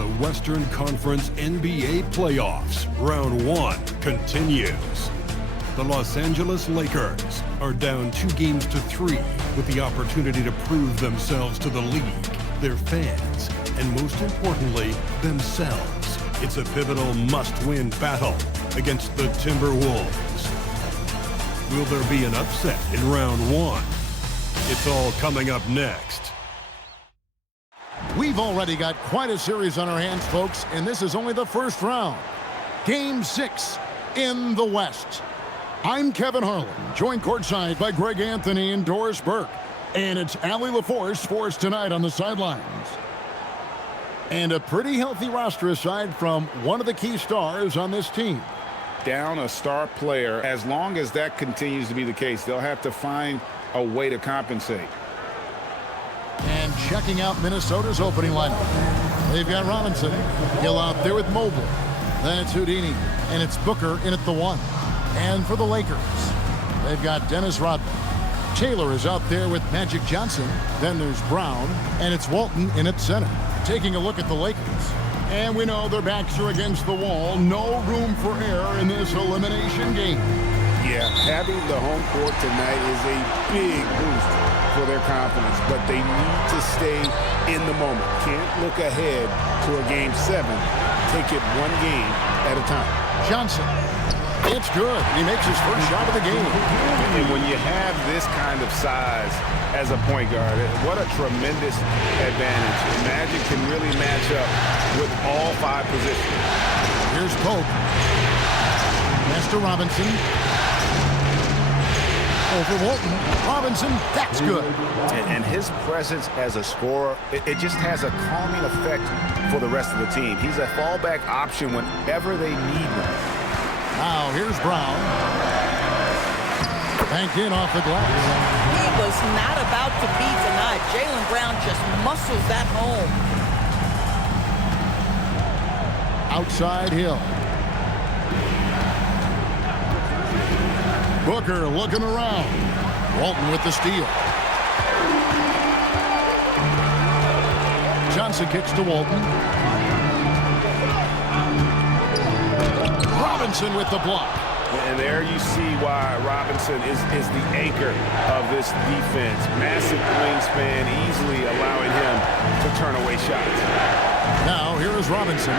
The Western Conference NBA playoffs, round 1 continues. The Los Angeles Lakers are down 2-3 with the opportunity to prove themselves to the league, their fans, and most importantly, themselves. It's a pivotal must-win battle against the Timberwolves. Will there be an upset in round 1? It's all coming up next. We've already got quite a series on our hands, folks, and this is only the first round. Game 6 in the West. I'm Kevin Harlan, joined courtside by Greg Anthony and Doris Burke. And it's Allie LaForce for us tonight on the sidelines. And a pretty healthy roster aside from one of the key stars on this team. Down a star player, as long as that continues to be the case, they'll have to find a way to compensate. And checking out Minnesota's opening lineup. They've got Robinson, Hill out there with Mobley. That's Houdini, and it's Booker in at the 1. And for the Lakers, they've got Dennis Rodman. Taylor is out there with Magic Johnson. Then there's Brown, and it's Walton in at center. Taking a look at the Lakers. And we know their backs are against the wall. No room for error in this elimination game. Yeah, having the home court tonight is a big boost for their confidence, but they need to stay in the moment. Can't look ahead to a game 7. Take it one game at a time. Johnson. It's good. He makes his first shot of the game. And when you have this kind of size as a point guard, what a tremendous advantage. Magic can really match up with all 5 positions. Here's Pope. Master Robinson. Over Walton. Robinson, that's good. And his presence as a scorer, it just has a calming effect for the rest of the team. He's a fallback option whenever they need one. Now, here's Brown. Banked in off the glass. He was not about to be denied. Jaylen Brown just muscles that home. Outside Hill. Booker looking around. Walton with the steal. Johnson kicks to Walton. Robinson with the block. And there you see why Robinson is the anchor of this defense. Massive wingspan, easily allowing him to turn away shots. Now, here is Robinson.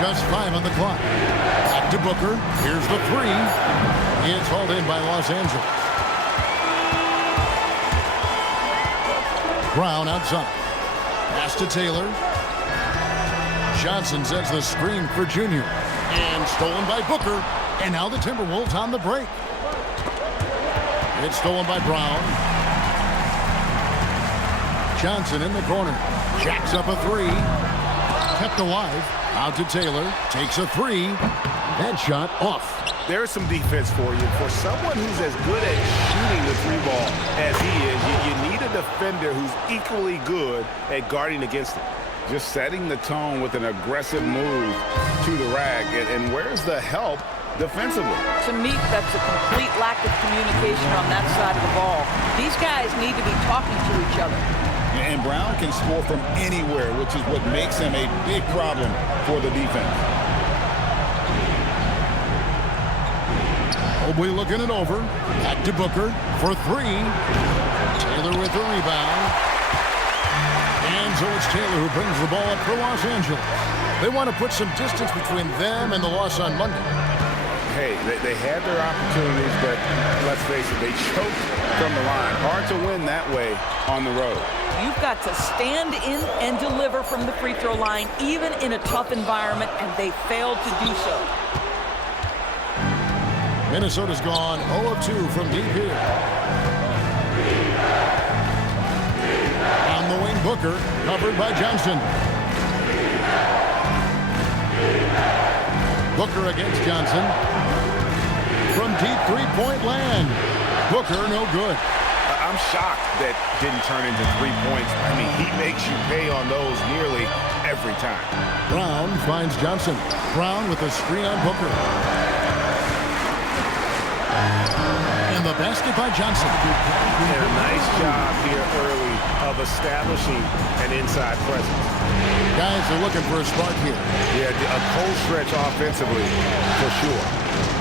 Just 5 on the clock. Back to Booker. Here's the 3. It's hauled in by Los Angeles. Brown outside. Pass to Taylor. Johnson sets the screen for Junior. And stolen by Booker. And now the Timberwolves on the break. It's stolen by Brown. Johnson in the corner. Jacks up a 3. Kept alive. Out to Taylor. Takes a 3. That shot off. There's some defense for you. For someone who's as good at shooting the 3 ball as he is, you need a defender who's equally good at guarding against it. Just setting the tone with an aggressive move to the rack. And where's the help defensively? To me, that's a complete lack of communication on that side of the ball. These guys need to be talking to each other. And Brown can score from anywhere, which is what makes him a big problem for the defense. Mobley looking it over. Back to Booker for 3. Taylor with the rebound. And so it's Taylor who brings the ball up for Los Angeles. They want to put some distance between them and the loss on Monday. Hey, they had their opportunities, but let's face it, they choked from the line. Hard to win that way on the road. You've got to stand in and deliver from the free throw line, even in a tough environment, and they failed to do so. Minnesota's gone 0 of 2 from deep here. On the wing, Booker, covered by Johnson. Booker against Johnson. From deep three-point land. Booker, no good. I'm shocked that didn't turn into 3 points. I mean, he makes you pay on those nearly every time. Brown finds Johnson. Brown with a screen on Booker. And the basket by Johnson. And a nice job here early of of establishing an inside presence. Guys are looking for a spark here. Yeah, a cold stretch offensively, for sure.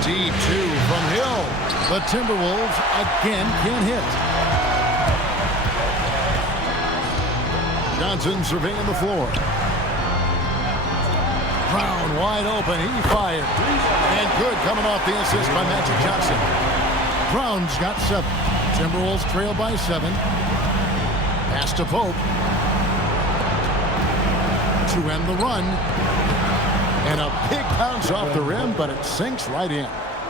D2 from Hill. The Timberwolves again can't hit. Johnson surveying the floor. Brown wide open. He fired. And good coming off the assist by Magic Johnson. Brown's got 7. Timberwolves trail by 7. Pass to Pope. To end the run. And a big bounce off the rim, but it sinks right in.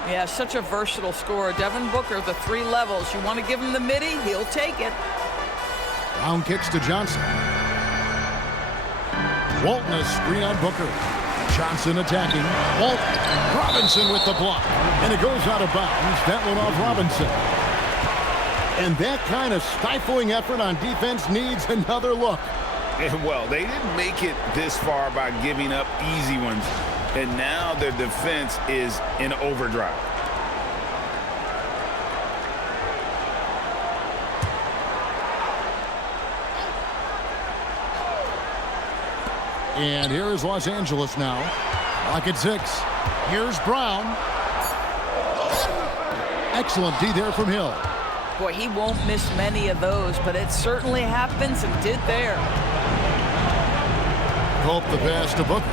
Yeah, such a versatile scorer. Devin Booker, the 3 levels. You want to give him the midi, he'll take it. Brown kicks to Johnson. Walton a screen on Booker. Johnson attacking. Walton. Robinson with the block. And it goes out of bounds. That one off Robinson. And that kind of stifling effort on defense needs another look. And well, they didn't make it this far by giving up easy ones. And now their defense is in overdrive. And here is Los Angeles now. Lock at 6. Here's Brown. Excellent D there from Hill. Boy, he won't miss many of those, but it certainly happens and did there. Pope the pass to Booker.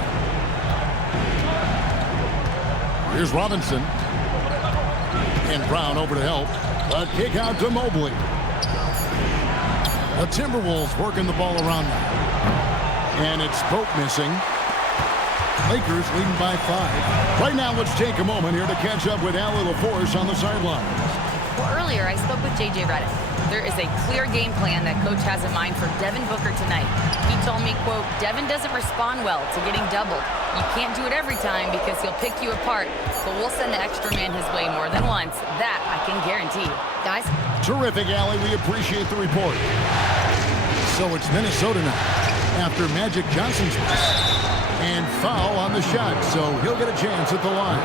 Here's Robinson. And Brown over to help. A kick out to Mobley. The Timberwolves working the ball around now. And it's Pope missing. Lakers leading by 5. Right now, let's take a moment here to catch up with Al LaForce on the sideline. Well, earlier I spoke with J.J. Redick. There is a clear game plan that Coach has in mind for Devin Booker tonight. He told me, quote, Devin doesn't respond well to getting doubled. You can't do it every time because he'll pick you apart, but we'll send the extra man his way more than once. That I can guarantee. Guys? Terrific, Allie. We appreciate the report. So it's Minnesota now after Magic Johnson's miss. And foul on the shot, so he'll get a chance at the line.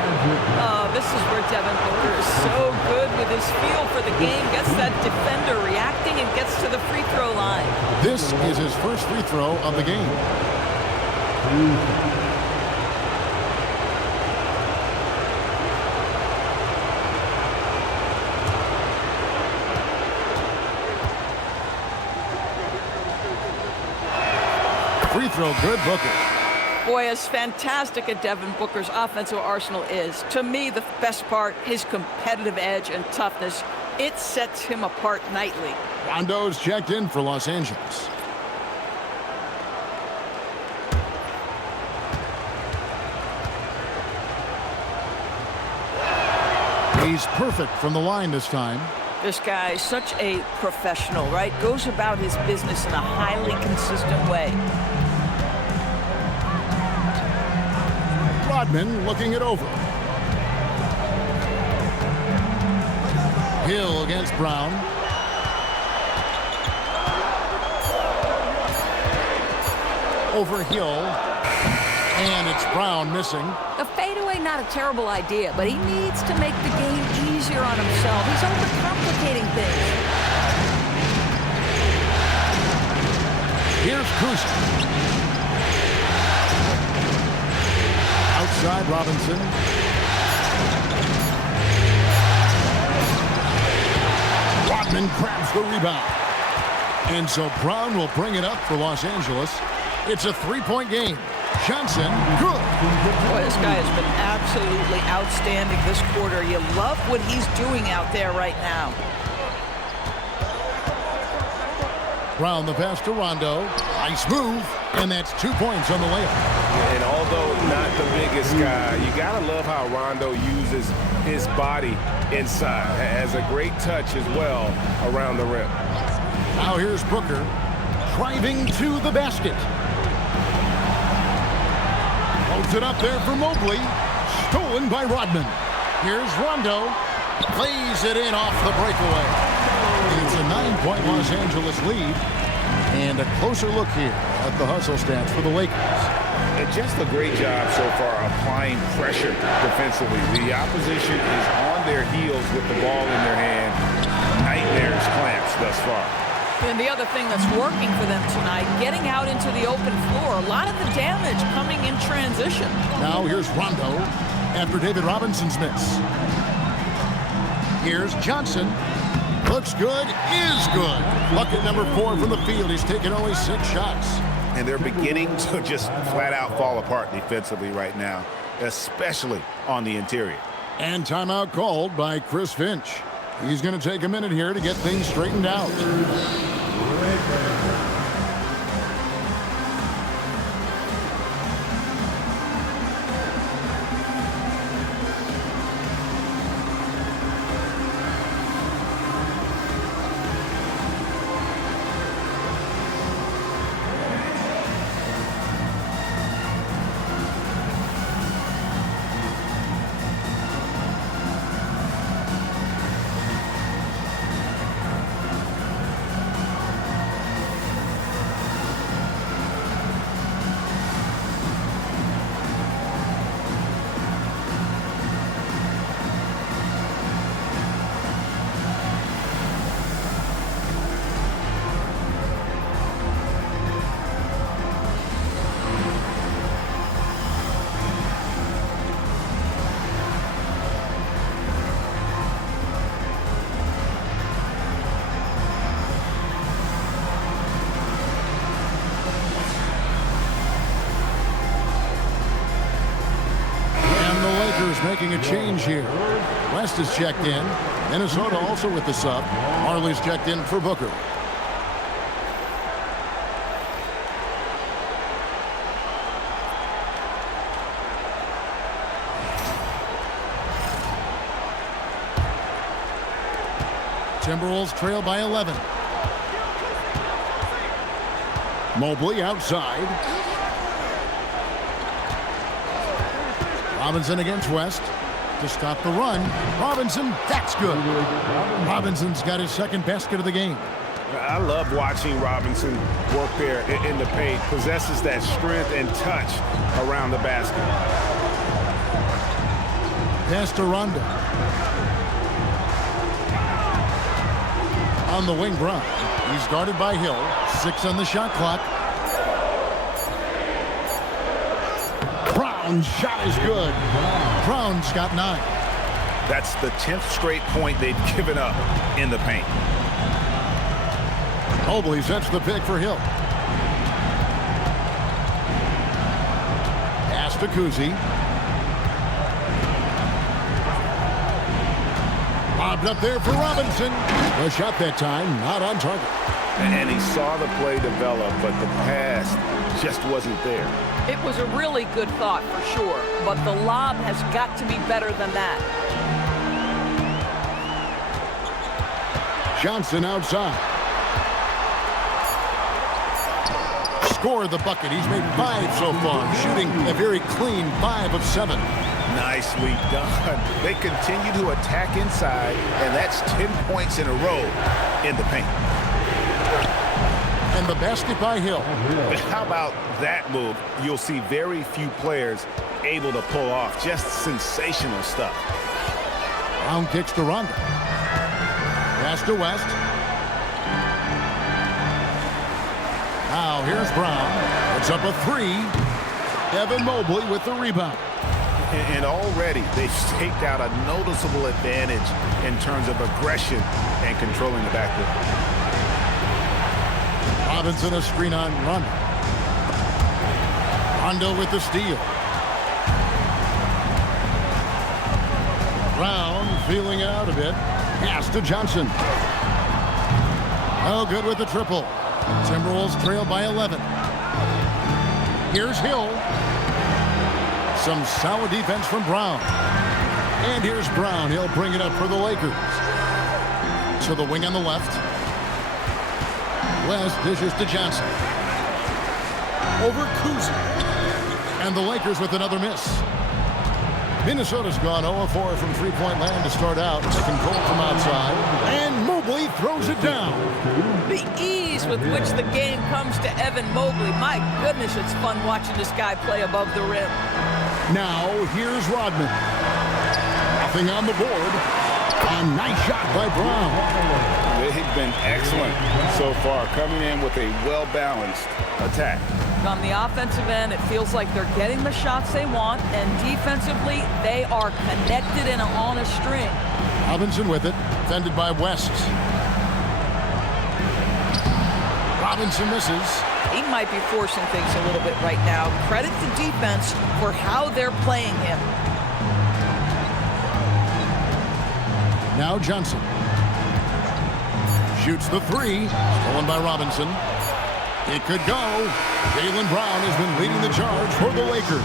Oh, this is where Devin Booker is so good with his feel for the game. Gets that defender reacting and gets to the free throw line. This is his first free throw of the game. Free throw, good, Booker. Boy, as fantastic as Devin Booker's offensive arsenal is, to me, the best part, his competitive edge and toughness, it sets him apart nightly. Rondo's checked in for Los Angeles. He's perfect from the line this time. This guy is such a professional, right? Goes about his business in a highly consistent way. Rodman looking it over. Hill against Brown. Over Hill. And it's Brown missing. A fadeaway, not a terrible idea, but he needs to make the game easier on himself. He's overcomplicating things. Here's Cousy. Outside Robinson. Rodman grabs the rebound. And so Brown will bring it up for Los Angeles. It's a 3-point game. Johnson, good. Boy, this guy has been absolutely outstanding this quarter. You love what he's doing out there right now. Brown the pass to Rondo. Nice move. And that's 2 points on the layup. And although not the biggest guy, you got to love how Rondo uses his body inside. Has a great touch as well around the rim. Now here's Booker driving to the basket. Holds it up there for Mobley. Stolen by Rodman. Here's Rondo. Plays it in off the breakaway. It's a 9-point Los Angeles lead. And a closer look here at the hustle stats for the Lakers. And just a great job so far applying pressure defensively. The opposition is on their heels with the ball in their hand. Nightmares clamps thus far. And the other thing that's working for them tonight, getting out into the open floor. A lot of the damage coming in transition. Now here's Rondo after David Robinson's miss. Here's Johnson. Looks good, is good. Bucket number 4 from the field. He's taken only 6 shots. And they're beginning to just flat out fall apart defensively right now, especially on the interior. And timeout called by Chris Finch. He's going to take a minute here to get things straightened out. Making a change here. West is checked in. Minnesota also with the sub. Marley's checked in for Booker. Timberwolves trail by 11. Mobley outside. Robinson against West to stop the run. Robinson, that's good. Robinson's got his second basket of the game. I love watching Robinson work there in the paint. Possesses that strength and touch around the basket. Pass to Rondo. On the wing, Brown. He's guarded by Hill. 6 on the shot clock. Brown's shot is good. Brown's got 9. That's the 10th straight point they've given up in the paint. Mobley sets the pick for Hill. Pass to Cousy. Bobbed up there for Robinson. A shot that time, not on target. And he saw the play develop, but the pass just wasn't there. It was a really good thought for sure, but the lob has got to be better than that. Johnson outside. Scored the bucket. He's made 5 so far, shooting a very clean 5 of 7. Nicely done. They continue to attack inside, and that's 10 points in a row in the paint. And the basket by Hill. How about that move? You'll see very few players able to pull off just sensational stuff. Brown kicks to Rondo. Pass to West. Now here's Brown. It's up a 3. Devin Mobley with the rebound. And already they've staked out a noticeable advantage in terms of aggression and controlling the backcourt. Robinson a screen on Rondo. Rondo with the steal. Brown feeling out a bit. Pass to Johnson. Oh, good with the triple. Timberwolves trail by 11. Here's Hill. Some solid defense from Brown. And here's Brown. He'll bring it up for the Lakers. To the wing on the left. West dishes to Johnson. Over Cousy. And the Lakers with another miss. Minnesota's gone 0-4 from three-point land to start out. Taking goal from outside. And Mobley throws it down. The ease with which the game comes to Evan Mobley. My goodness, it's fun watching this guy play above the rim. Now, here's Rodman. Nothing on the board. And nice shot by Brown. They've been excellent so far, coming in with a well-balanced attack. On the offensive end, it feels like they're getting the shots they want, and defensively, they are connected and on a string. Robinson with it, defended by West. Robinson misses. He might be forcing things a little bit right now. Credit the defense for how they're playing him. Now Johnson. Shoots the three. Stolen by Robinson. It could go. Jaylen Brown has been leading the charge for the Lakers.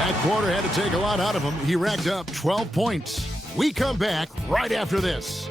That quarter had to take a lot out of him. He racked up 12 points. We come back right after this.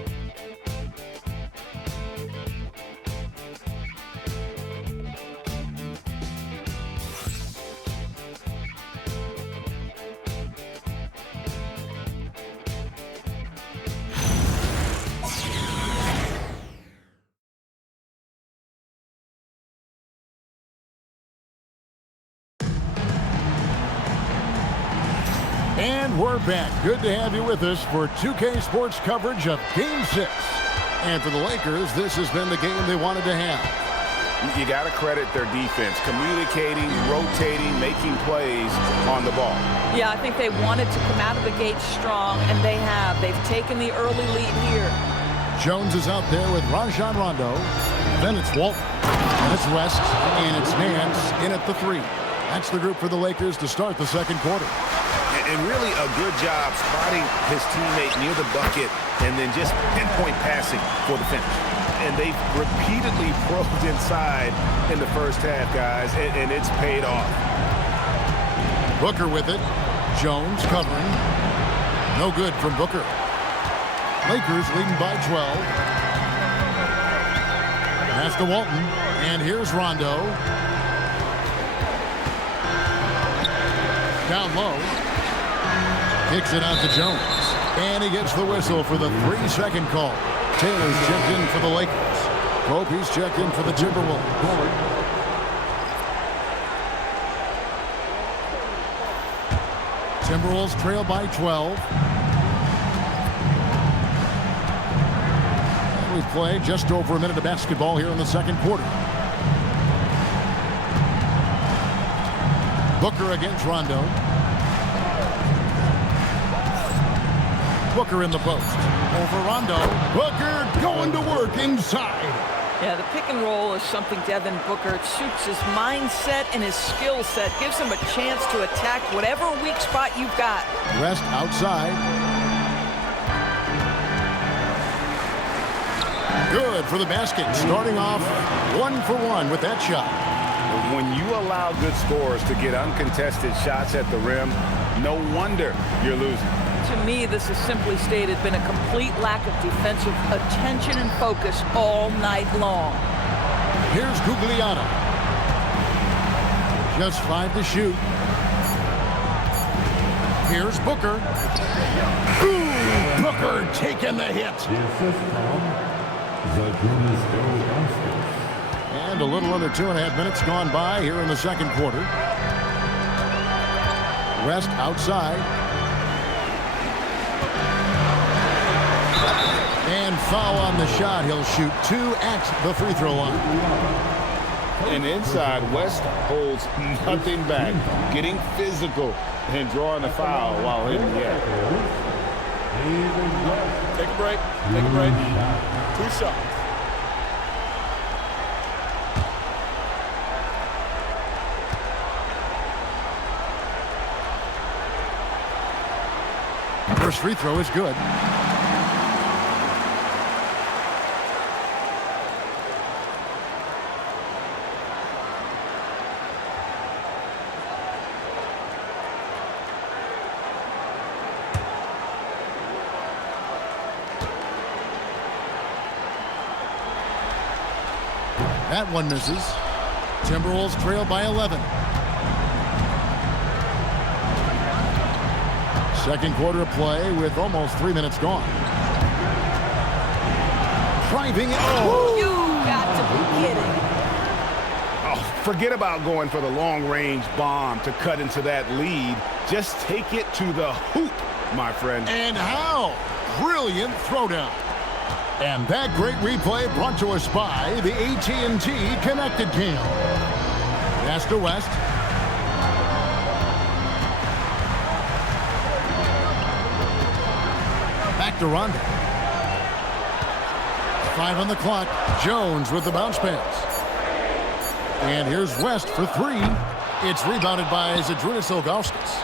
And we're back. Good to have you with us for 2K Sports coverage of Game 6. And for the Lakers, this has been the game they wanted to have. You got to credit their defense, communicating, rotating, making plays on the ball. Yeah, I think they wanted to come out of the gate strong, and they have. They've taken the early lead here. Jones is out there with Rajon Rondo. Then it's Walton. And it's West. And it's Nance in at the three. That's the group for the Lakers to start the second quarter. And really a good job spotting his teammate near the bucket and then just pinpoint passing for the finish. And they've repeatedly probed inside in the first half, guys, and it's paid off. Booker with it. Jones covering. No good from Booker. Lakers leading by 12. Pass to Walton. And here's Rondo. Down low. Kicks it out to Jones. And he gets the whistle for the 3-second call. Taylor's checked in for the Lakers. Pope's checked in for the Timberwolves. Timberwolves trail by 12. And we've played just over a minute of basketball here in the second quarter. Booker against Rondo. Booker in the post. Over Rondo. Booker going to work inside. Yeah, the pick and roll is something Devin Booker, it suits his mindset and his skill set. Gives him a chance to attack whatever weak spot you've got. West outside. Good for the basket. Starting off 1-for-1 with that shot. When you allow good scorers to get uncontested shots at the rim, no wonder you're losing. To me, this has simply stated been a complete lack of defensive attention and focus all night long. Here's Gugliotta. Just 5 to shoot. Here's Booker. Ooh, Booker taking the hit. Zydrunas Ilgauskas. And a little under 2.5 minutes gone by here in the second quarter. West outside. And foul on the shot. He'll shoot 2 at the free throw line. And inside, West holds nothing back, getting physical and drawing a foul while in the air. Take a break. Take a break. 2 shots. First free throw is good. That one misses. Timberwolves trail by 11. Second quarter of play with almost 3 minutes gone. Driving it. Oh! You got to be kidding. Oh, forget about going for the long-range bomb to cut into that lead. Just take it to the hoop, my friend. And how? brilliant throwdown. And that great replay brought to us by the AT&T Connected Cam. Pass to West. Back to Rondo. 5 on the clock. Jones with the bounce pass. And here's West for 3. It's rebounded by Zydrunas Ilgauskas.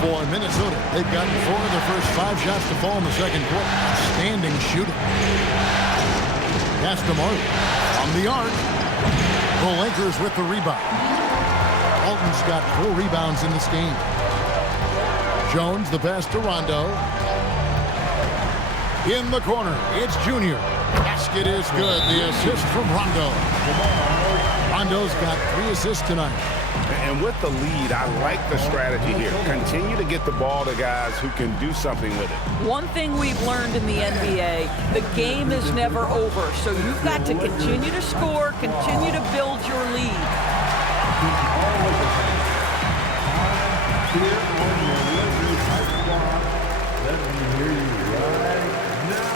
For Minnesota, they've gotten 4 of their first 5 shots to fall in the second quarter. Outstanding shooting. Pass to Marley. From the arc. The Lakers with the rebound. Walton's got 4 rebounds in this game. Jones, the pass to Rondo. In the corner, it's Junior. Basket is good. The assist from Rondo. Rondo's got 3 assists tonight. And with the lead, I like the strategy here. Continue to get the ball to guys who can do something with it. One thing we've learned in the NBA, the game is never over. So you've got to continue to score, continue to build your lead. Let me hear you right now.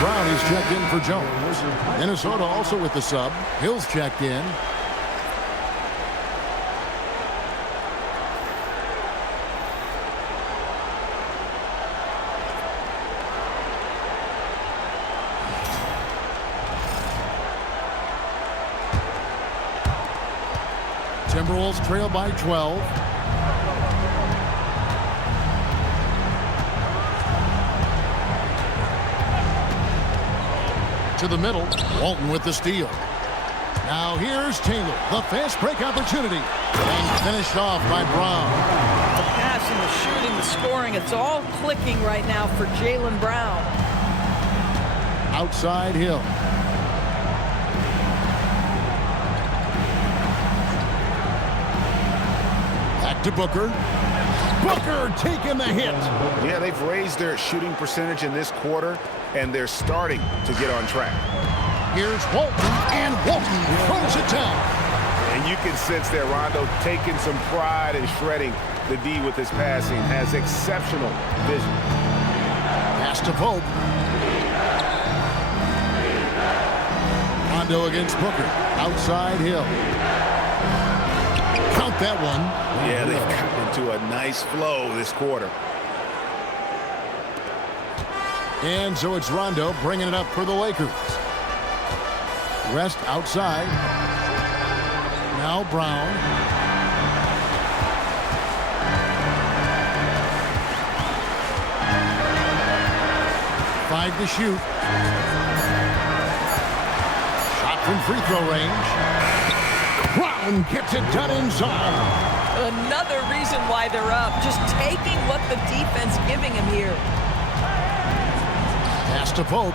Brown is checked in for Jones. Minnesota also with the sub. Hill's checked in. Timberwolves trail by 12. To the middle. Walton with the steal. Now here's Taylor. The fast break opportunity. And finished off by Brown. The passing, the shooting, the scoring, it's all clicking right now for Jaylen Brown. Outside Hill. Back to Booker. Booker taking the hit. Yeah, they've raised their shooting percentage in this quarter, and they're starting to get on track. Here's Walton, and Walton throws it down. And you can sense that Rondo taking some pride in shredding the D with his passing. Has exceptional vision. Pass to Pope. Rondo against Booker. Outside Hill. Count that one. Yeah, they've gotten into a nice flow this quarter. And so it's Rondo bringing it up for the Lakers. Rest outside. Now Brown. Five to shoot. Shot from free throw range. Brown gets it done inside. Another reason why they're up. Just taking what the defense giving him here. Pass to Pope.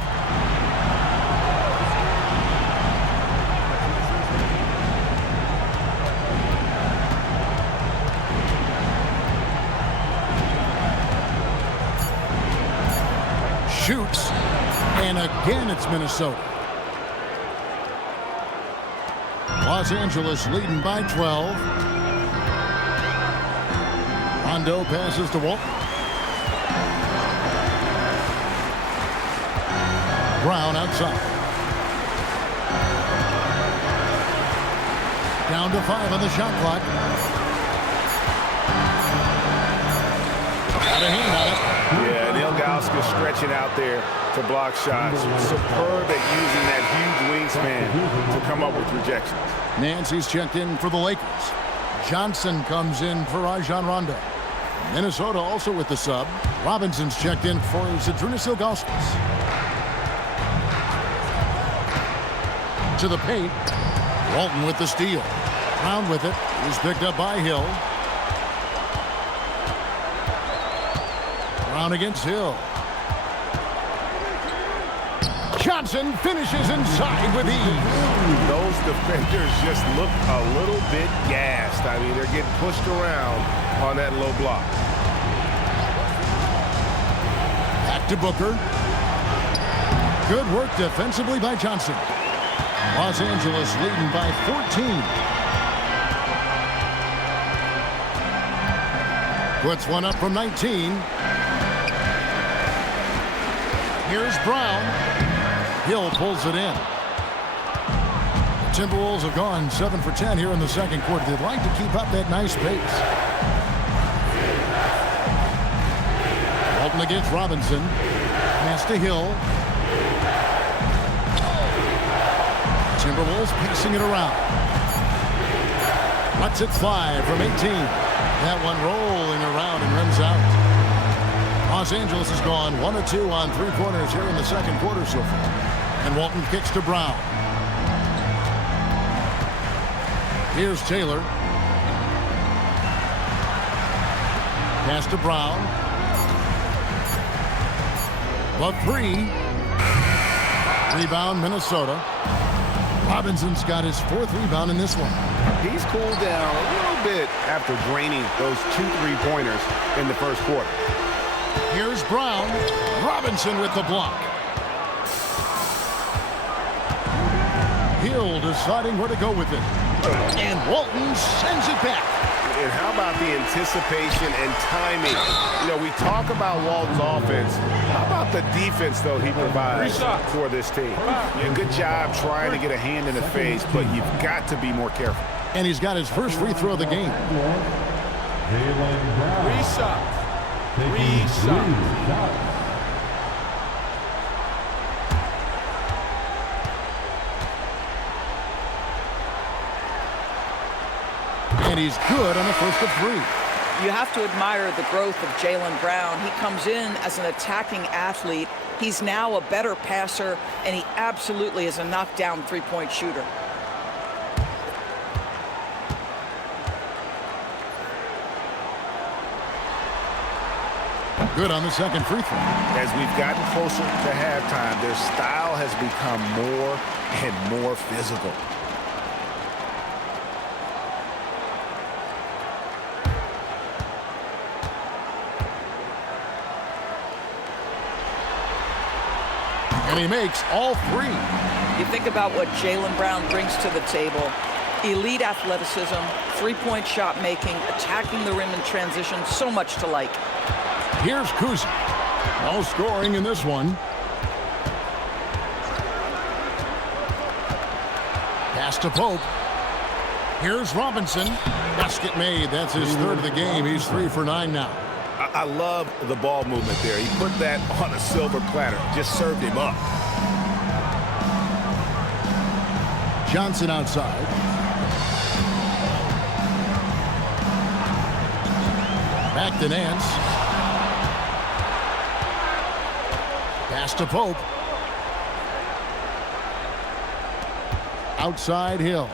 Shoots. And again it's Minnesota. Los Angeles leading by 12. Rondo passes to Walton. Brown outside. Down to 5 on the shot clock. Got a hand on it. Yeah, and Ilgauskas stretched stretching out there to block shots. Superb at using that huge wingspan to come up with rejections. Nancy's checked in for the Lakers. Johnson comes in for Rajon Rondo. Minnesota also with the sub. Robinson's checked in for Zydrunas Ilgauskas. To the paint. Walton with the steal. Brown with it. He's picked up by Hill. Brown against Hill. Johnson finishes inside with ease. Those defenders just look a little bit gassed. I mean, they're getting pushed around on that low block. Back to Booker. Good work defensively by Johnson. Los Angeles leading by 14. Puts one up from 19. Here's Brown. Hill pulls it in. The Timberwolves have gone 7 for 10 here in the second quarter. They'd like to keep up that nice pace. Walton against Robinson. Pass to Hill. Timberwolves pacing it around. Lets it fly from 18. That one rolling around and rims out. Los Angeles has gone 1 of 2 on three-pointers here in the second quarter so far. And Walton kicks to Brown. Here's Taylor. Pass to Brown. The three. Rebound, Minnesota. Robinson's got his 4th rebound in this one. He's cooled down a little bit after draining those 2 3-pointers in the first quarter. Here's Brown. Robinson with the block. Hill deciding where to go with it. And Walton sends it back. And how about the anticipation and timing? You know, we talk about Walton's offense. How about the defense, though, he provides for this team? Yeah, good job trying to get a hand in the face, but you've got to be more careful. And he's got his first free throw of the game. Reset. And he's good on the first of 3. You have to admire the growth of Jaylen Brown. He comes in as an attacking athlete. He's now a better passer, and he absolutely is a knockdown three-point shooter. Good on the second free throw. As we've gotten closer to halftime, their style has become more and more physical. And he makes all 3. You think about what Jaylen Brown brings to the table. Elite athleticism, three-point shot making, attacking the rim in transition, so much to like. Here's Cousy. No scoring in this one. Pass to Pope. Here's Robinson. Basket made. That's his 3rd of the game. He's 3 for 9 now. I love the ball movement there. He put that on a silver platter. Just served him up. Johnson outside. Back to Nance. Pass to Pope. Outside Hill.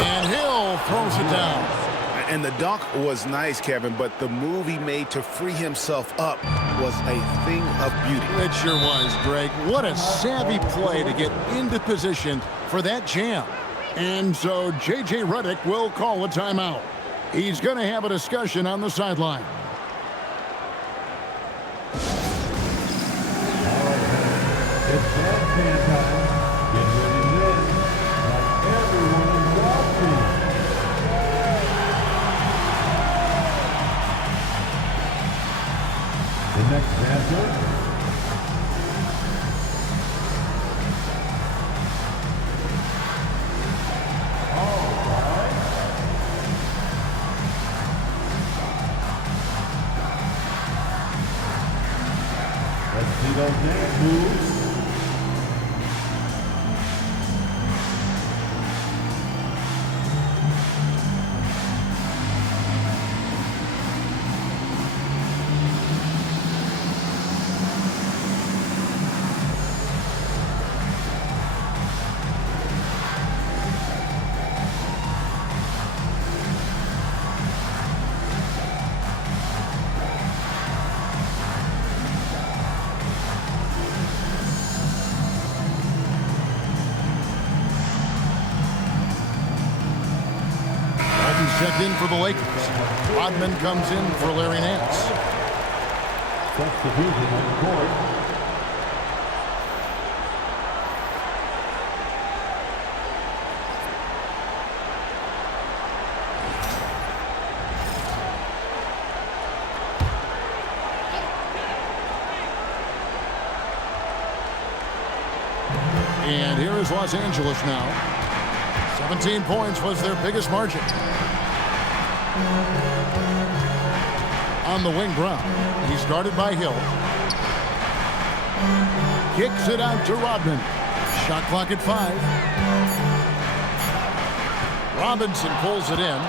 And Hill throws it down. And the dunk was nice, Kevin, but the move he made to free himself up was a thing of beauty. It sure was, Greg. What a savvy play to get into position for that jam. And so J.J. Redick will call a timeout. He's going to have a discussion on the sideline. It's bad time. Get ready to win. Not everyone is watching. The next answer. next move. Checked in for the Lakers. Rodman comes in for Larry Nance. Substitution on the court. And here is Los Angeles now. 17 points was their biggest margin. On the wing, Brown. He's guarded by Hill. Kicks it out to Rodman. Shot clock at 5. Robinson pulls it in.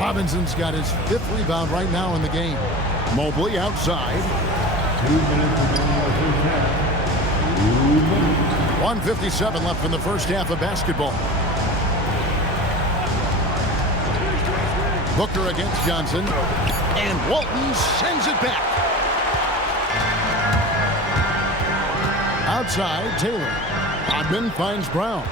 Robinson's got his 5th rebound right now in the game. Mobley outside. 2 minutes remaining in the first half. 2 minutes. 1:57 left in the first half of basketball. Booker against Johnson. And Walton sends it back. Outside, Taylor. Rodman finds Brown.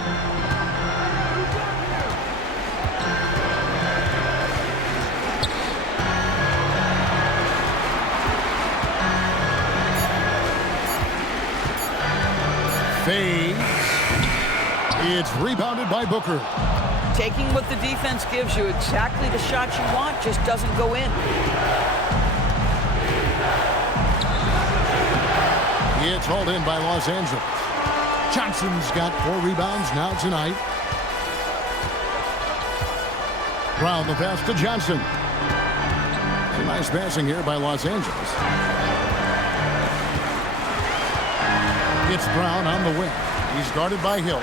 Fades. It's rebounded by Booker. Taking what the defense gives you, exactly the shot you want, just doesn't go in. It's hauled in by Los Angeles. Johnson's got 4 rebounds now tonight. Brown the pass to Johnson. Some nice passing here by Los Angeles. It's Brown on the wing. He's guarded by Hill.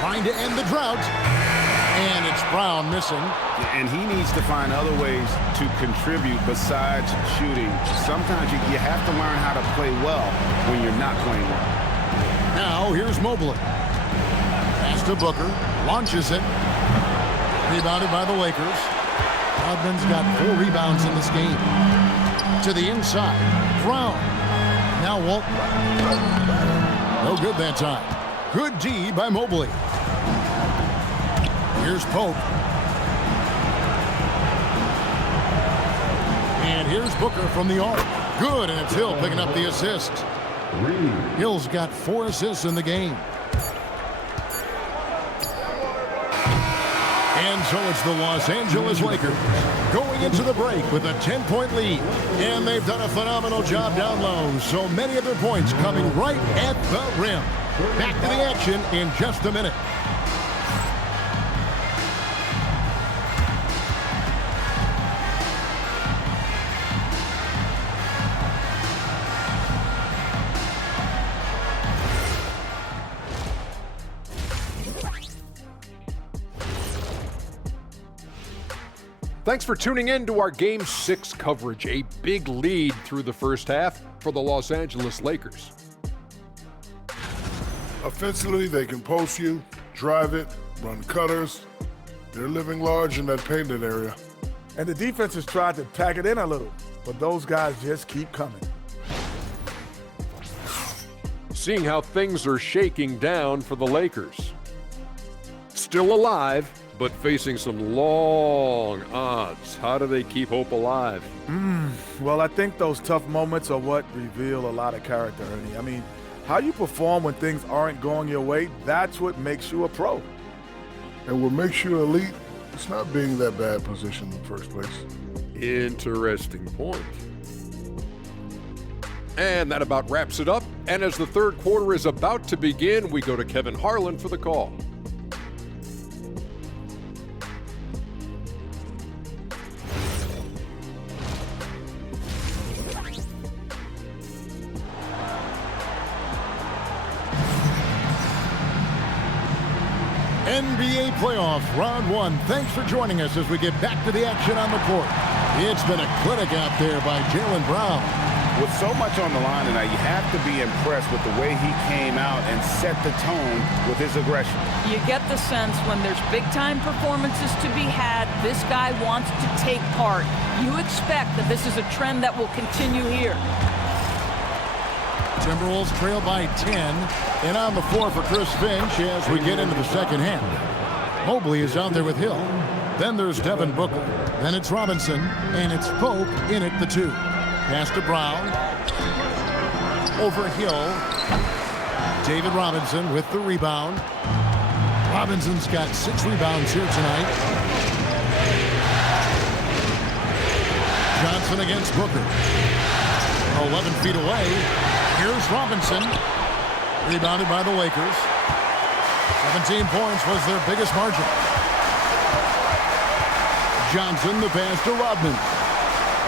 Trying to end the drought. And it's Brown missing. And he needs to find other ways to contribute besides shooting. Sometimes you have to learn how to play well when you're not playing well. Now here's Mobley. Pass to Booker. Launches it. Rebounded by the Lakers. Rodman's got 4 rebounds in this game. To the inside. Brown. Now Walton. No good that time. Good D by Mobley. Here's Pope. And here's Booker from the arc. Good, and it's Hill picking up the assist. Hill's got 4 assists in the game. And so it's the Los Angeles Lakers going into the break with a 10-point lead. And they've done a phenomenal job down low. So many of their points coming right at the rim. Back to the action in just a minute. Thanks for tuning in to our Game 6 coverage. A big lead through the first half for the Los Angeles Lakers. Offensively, they can post you, drive it, run cutters. They're living large in that painted area. And the defense has tried to pack it in a little, but those guys just keep coming. Seeing how things are shaking down for the Lakers. Still alive, but facing some long odds. How do they keep hope alive? Well, I think those tough moments are what reveal a lot of character, Ernie. I mean, how you perform when things aren't going your way, that's what makes you a pro. And what makes you elite, it's not being in that bad position in the first place. Interesting point. And that about wraps it up. And as the third quarter is about to begin, we go to Kevin Harlan for the call. NBA playoff round one. Thanks for joining us as we get back to the action on the court. It's been a clinic out there by Jaylen Brown. With so much on the line tonight, you have to be impressed with the way he came out and set the tone with his aggression. You get the sense when there's big-time performances to be had, this guy wants to take part. You expect that this is a trend that will continue here. Timberwolves trail by 10, and on the floor for Chris Finch as we get into the second half. Mobley is out there with Hill. Then there's Devin Booker. Then it's Robinson, and it's Pope in at the 2. Pass to Brown. Over Hill. David Robinson with the rebound. Robinson's got 6 rebounds here tonight. Johnson against Booker. 11 feet away. Here's Robinson. Rebounded by the Lakers. 17 points was their biggest margin. Johnson, the pass to Rodman.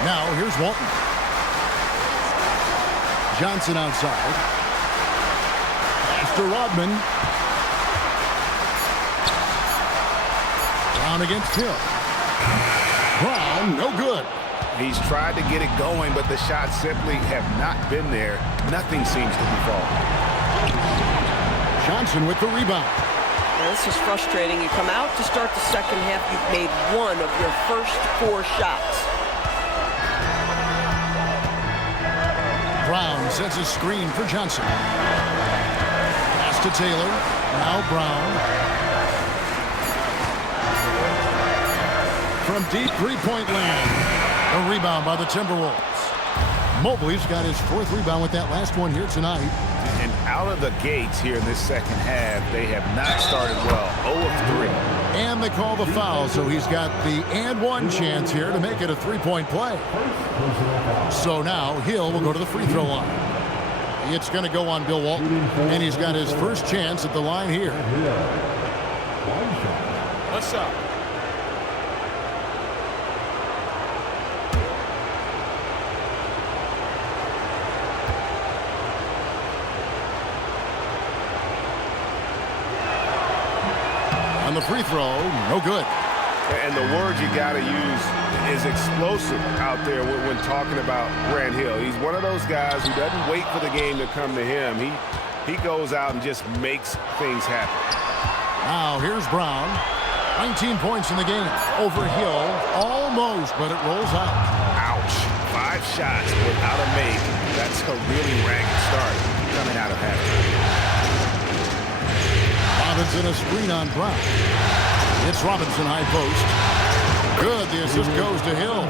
Now here's Walton. Johnson outside. Pass to Rodman. Brown against Hill. Brown, no good. He's tried to get it going, but the shots simply have not been there. Nothing seems to be falling. Johnson with the rebound. Now, this is frustrating. You come out to start the second half, you've made 1 of your first 4 shots. Brown sets a screen for Johnson. Pass to Taylor. Now Brown. From deep three-point land. A rebound by the Timberwolves. Mobley's got his 4th rebound with that last one here tonight. And out of the gates here in this second half, they have not started well. 0 of 3. And they call the foul, so he's got the and 1 chance here to make it a 3-point play. So now Hill will go to the free throw line. It's going to go on Bill Walton, and he's got his first chance at the line here. What's up? On the free throw, no good. And the word you got to use is explosive out there when talking about Grant Hill. He's one of those guys who doesn't wait for the game to come to him. He goes out and just makes things happen. Now here's Brown. 19 points in the game. Over Hill, almost, but it rolls out. Ouch. 5 shots without a make. That's a really ragged start coming out of halftime. Robinson a screen on Brown. It's Robinson high post. Good, the assist goes to Hill.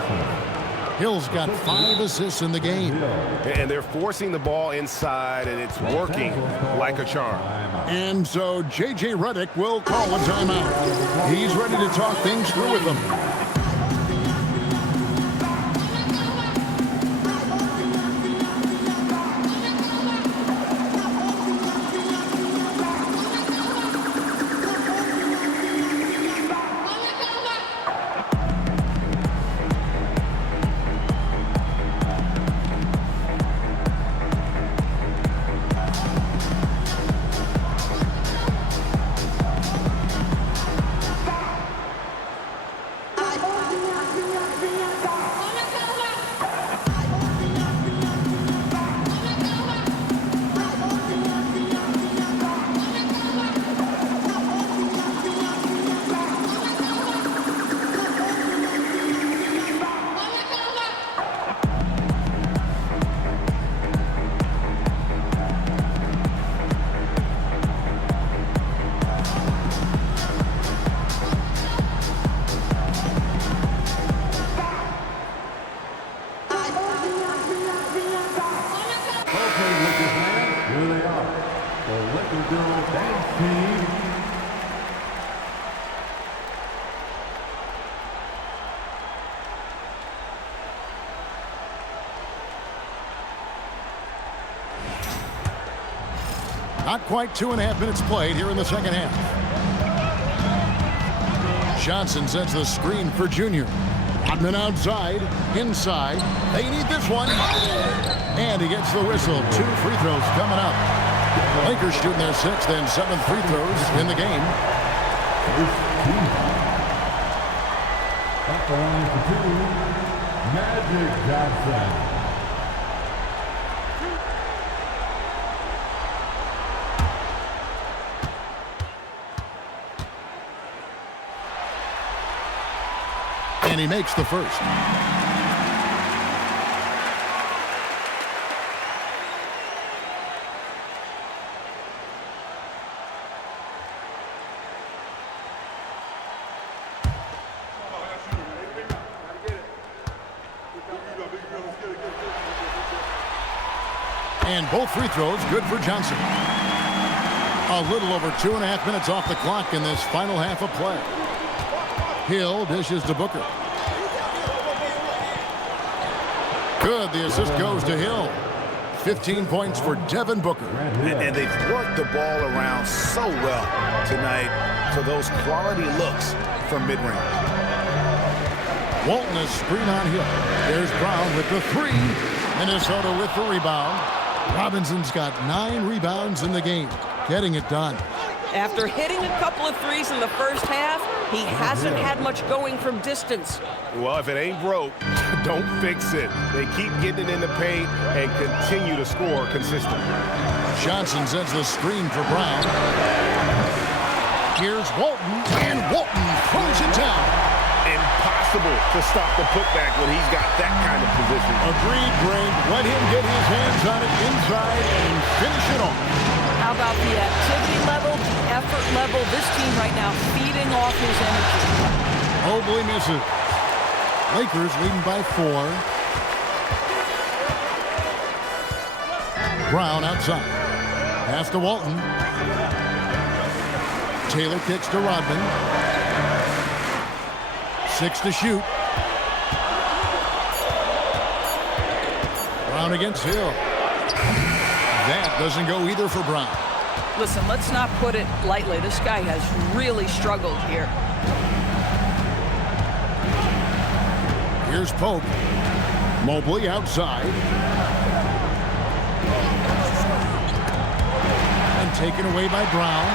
Hill's got 5 assists in the game. And they're forcing the ball inside, and it's working like a charm. And so J.J. Redick will call a timeout. He's ready to talk things through with them. Not quite 2.5 minutes played here in the second half. Johnson sets the screen for Junior. Rodman outside, inside. They need this one. And he gets the whistle. 2 free throws coming up. Lakers shooting their 6th and 7th free throws in the game. At the line for 2, Magic Johnson. And he makes the first. And both free throws good for Johnson. A little over 2.5 minutes off the clock in this final half of play. Hill dishes to Booker. Good. The assist goes to Hill. 15 points for Devin Booker. And they've worked the ball around so well tonight for those quality looks from mid-range. Walton is screen on Hill. There's Brown with the three. Minnesota with the rebound. Robinson's got 9 rebounds in the game, getting it done. After hitting a couple of threes in the first half, he hasn't had much going from distance. Well, if it ain't broke, don't fix it. They keep getting it in the paint and continue to score consistently. Johnson sends the screen for Brown. Here's Walton, and Walton throws it down. Impossible to stop the putback when he's got that kind of position. Agreed, Greg. Let him get his hands on it inside and finish it off. How about the activity level, the effort level? This team right now feeding off his energy. Mobley misses. Lakers leading by 4. Brown outside. Pass to Walton. Taylor kicks to Rodman. 6 to shoot. Brown against Hill. That doesn't go either for Brown. Listen, let's not put it lightly. This guy has really struggled here. Here's Pope. Mobley outside. And taken away by Brown.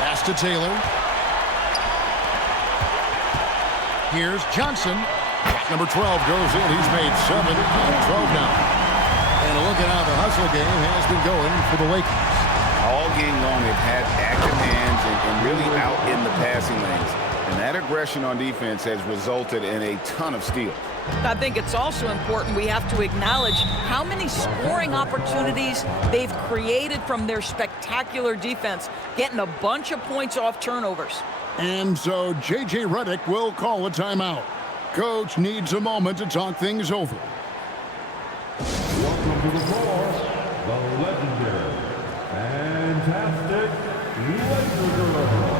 Pass to Taylor. Here's Johnson. Number 12 goes in. He's made 7 out of 12 now. And a look at how the hustle game has been going for the Lakers. All game long, they've had active hands and really out in the passing lanes. And that aggression on defense has resulted in a ton of steals. I think it's also important we have to acknowledge how many scoring opportunities they've created from their spectacular defense, getting a bunch of points off turnovers. And so J.J. Redick will call a timeout. Coach needs a moment to talk things over. Welcome to the floor, the legendary, fantastic Laker Girl.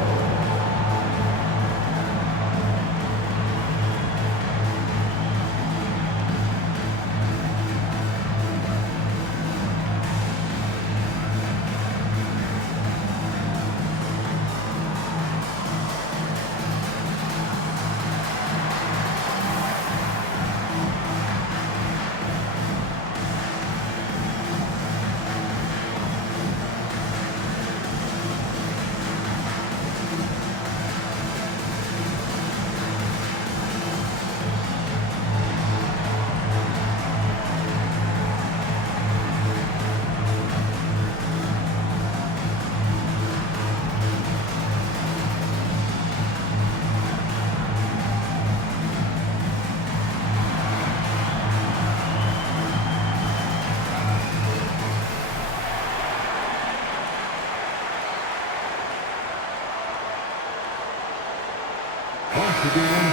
Once again,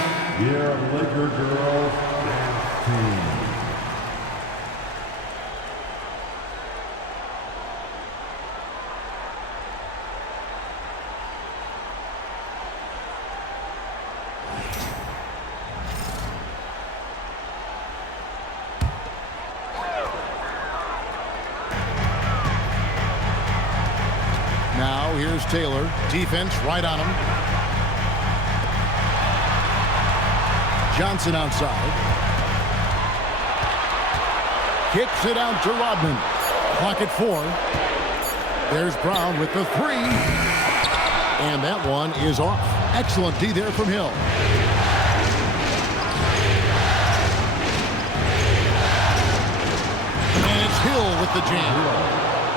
your Laker girls dance team. Now here's Taylor. Defense right on him. Johnson outside. Kicks it out to Rodman. Clock at 4. There's Brown with the three. And that one is off. Excellent D there from Hill. And it's Hill with the jam.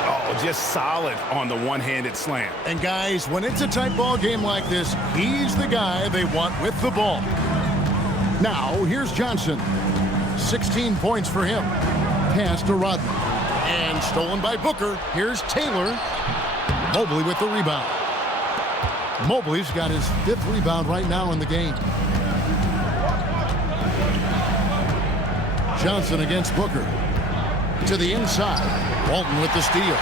Oh, just solid on the one-handed slam. And guys, when it's a tight ball game like this, he's the guy they want with the ball. Now, here's Johnson. 16 points for him. Pass to Rodman. And stolen by Booker. Here's Taylor. Mobley with the rebound. Mobley's got his 5th rebound right now in the game. Johnson against Booker. To the inside. Walton with the steal.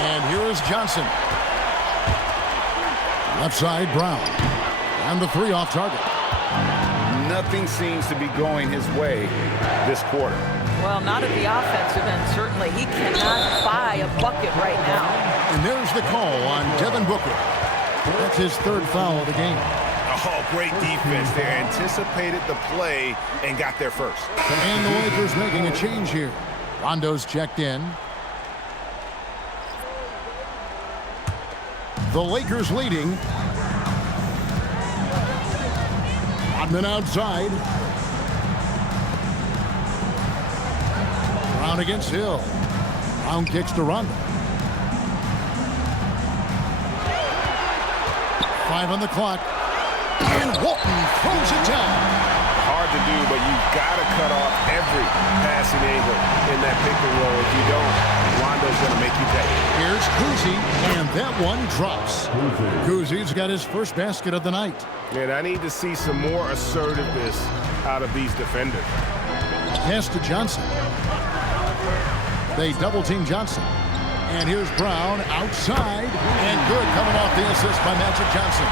And here is Johnson. Left side, Brown. And the three off target. Nothing seems to be going his way this quarter. Well, not at the offensive end, certainly. He cannot buy a bucket right now. And there's the call on Devin Booker. That's his 3rd foul of the game. Oh, great defense there. Anticipated the play and got there first. And the Lakers making a change here. Rondo's checked in. The Lakers leading. Rodman outside. Brown against Hill. Brown kicks to Rondo. 5 on the clock. And Walton throws it down. Hard to do, but you've got to cut off every passing angle in that pick and roll. If you don't, Rondo's going to make you pay. Here's Cousy, and that one drops. Cousy's got his first basket of the night. And I need to see some more assertiveness out of these defenders. Pass to Johnson. They double-team Johnson. And here's Brown outside. And good coming off the assist by Magic Johnson.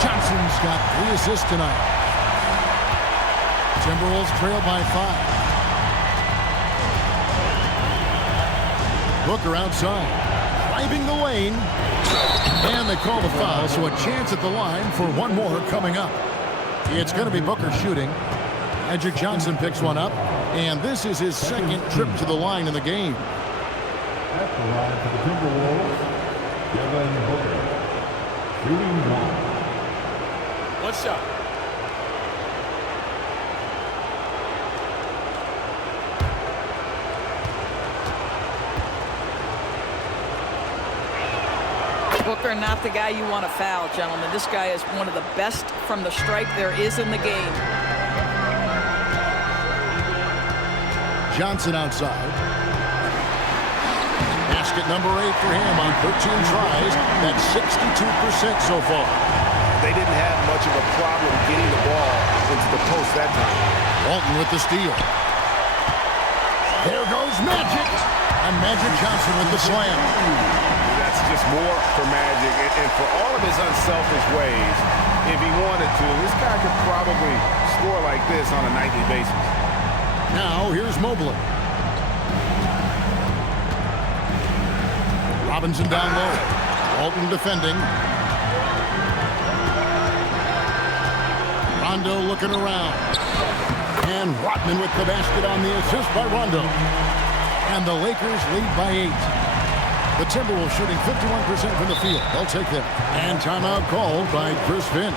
Johnson's got 3 assists tonight. Timberwolves trail by 5. Booker outside. Driving the lane. And they call the foul, so a chance at the line for one more coming up. It's going to be Booker shooting. Magic Johnson picks one up. And this is his 2nd trip to the line in the game. At the line for the Timberwolves, Devin Booker, shooting 1. One shot. Booker, not the guy you want to foul, gentlemen. This guy is one of the best from the stripe there is in the game. Johnson outside. Basket number 8 for him on 13 tries. That's 62% so far. They didn't have much of a problem getting the ball into the post that time. Walton with the steal. There goes Magic. And Magic Johnson with the slam. That's just more for Magic. And for all of his unselfish ways, if he wanted to, this guy could probably score like this on a nightly basis. Now, here's Mobley. Robinson down low. Walton defending. Rondo looking around. And Rodman with the basket on the assist by Rondo. And the Lakers lead by 8. The Timberwolves shooting 51% from the field. They'll take them. And timeout called by Chris Finch.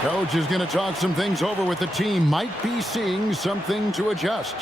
Coach is going to talk some things over with the team. Might be seeing something to adjust.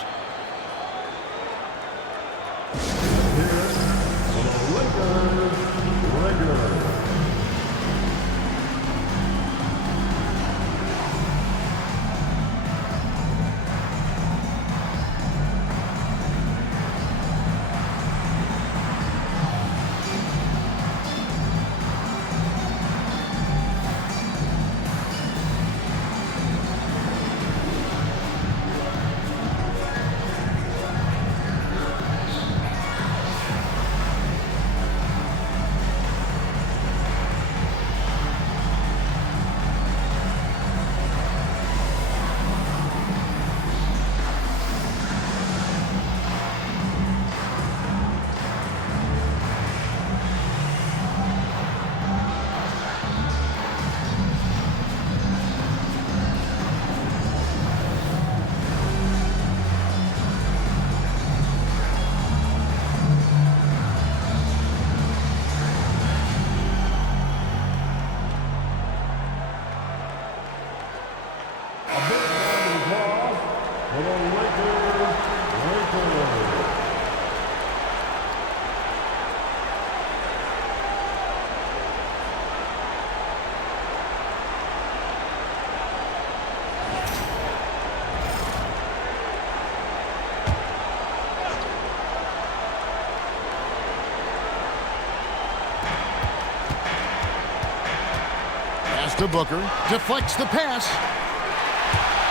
to Booker. Deflects the pass.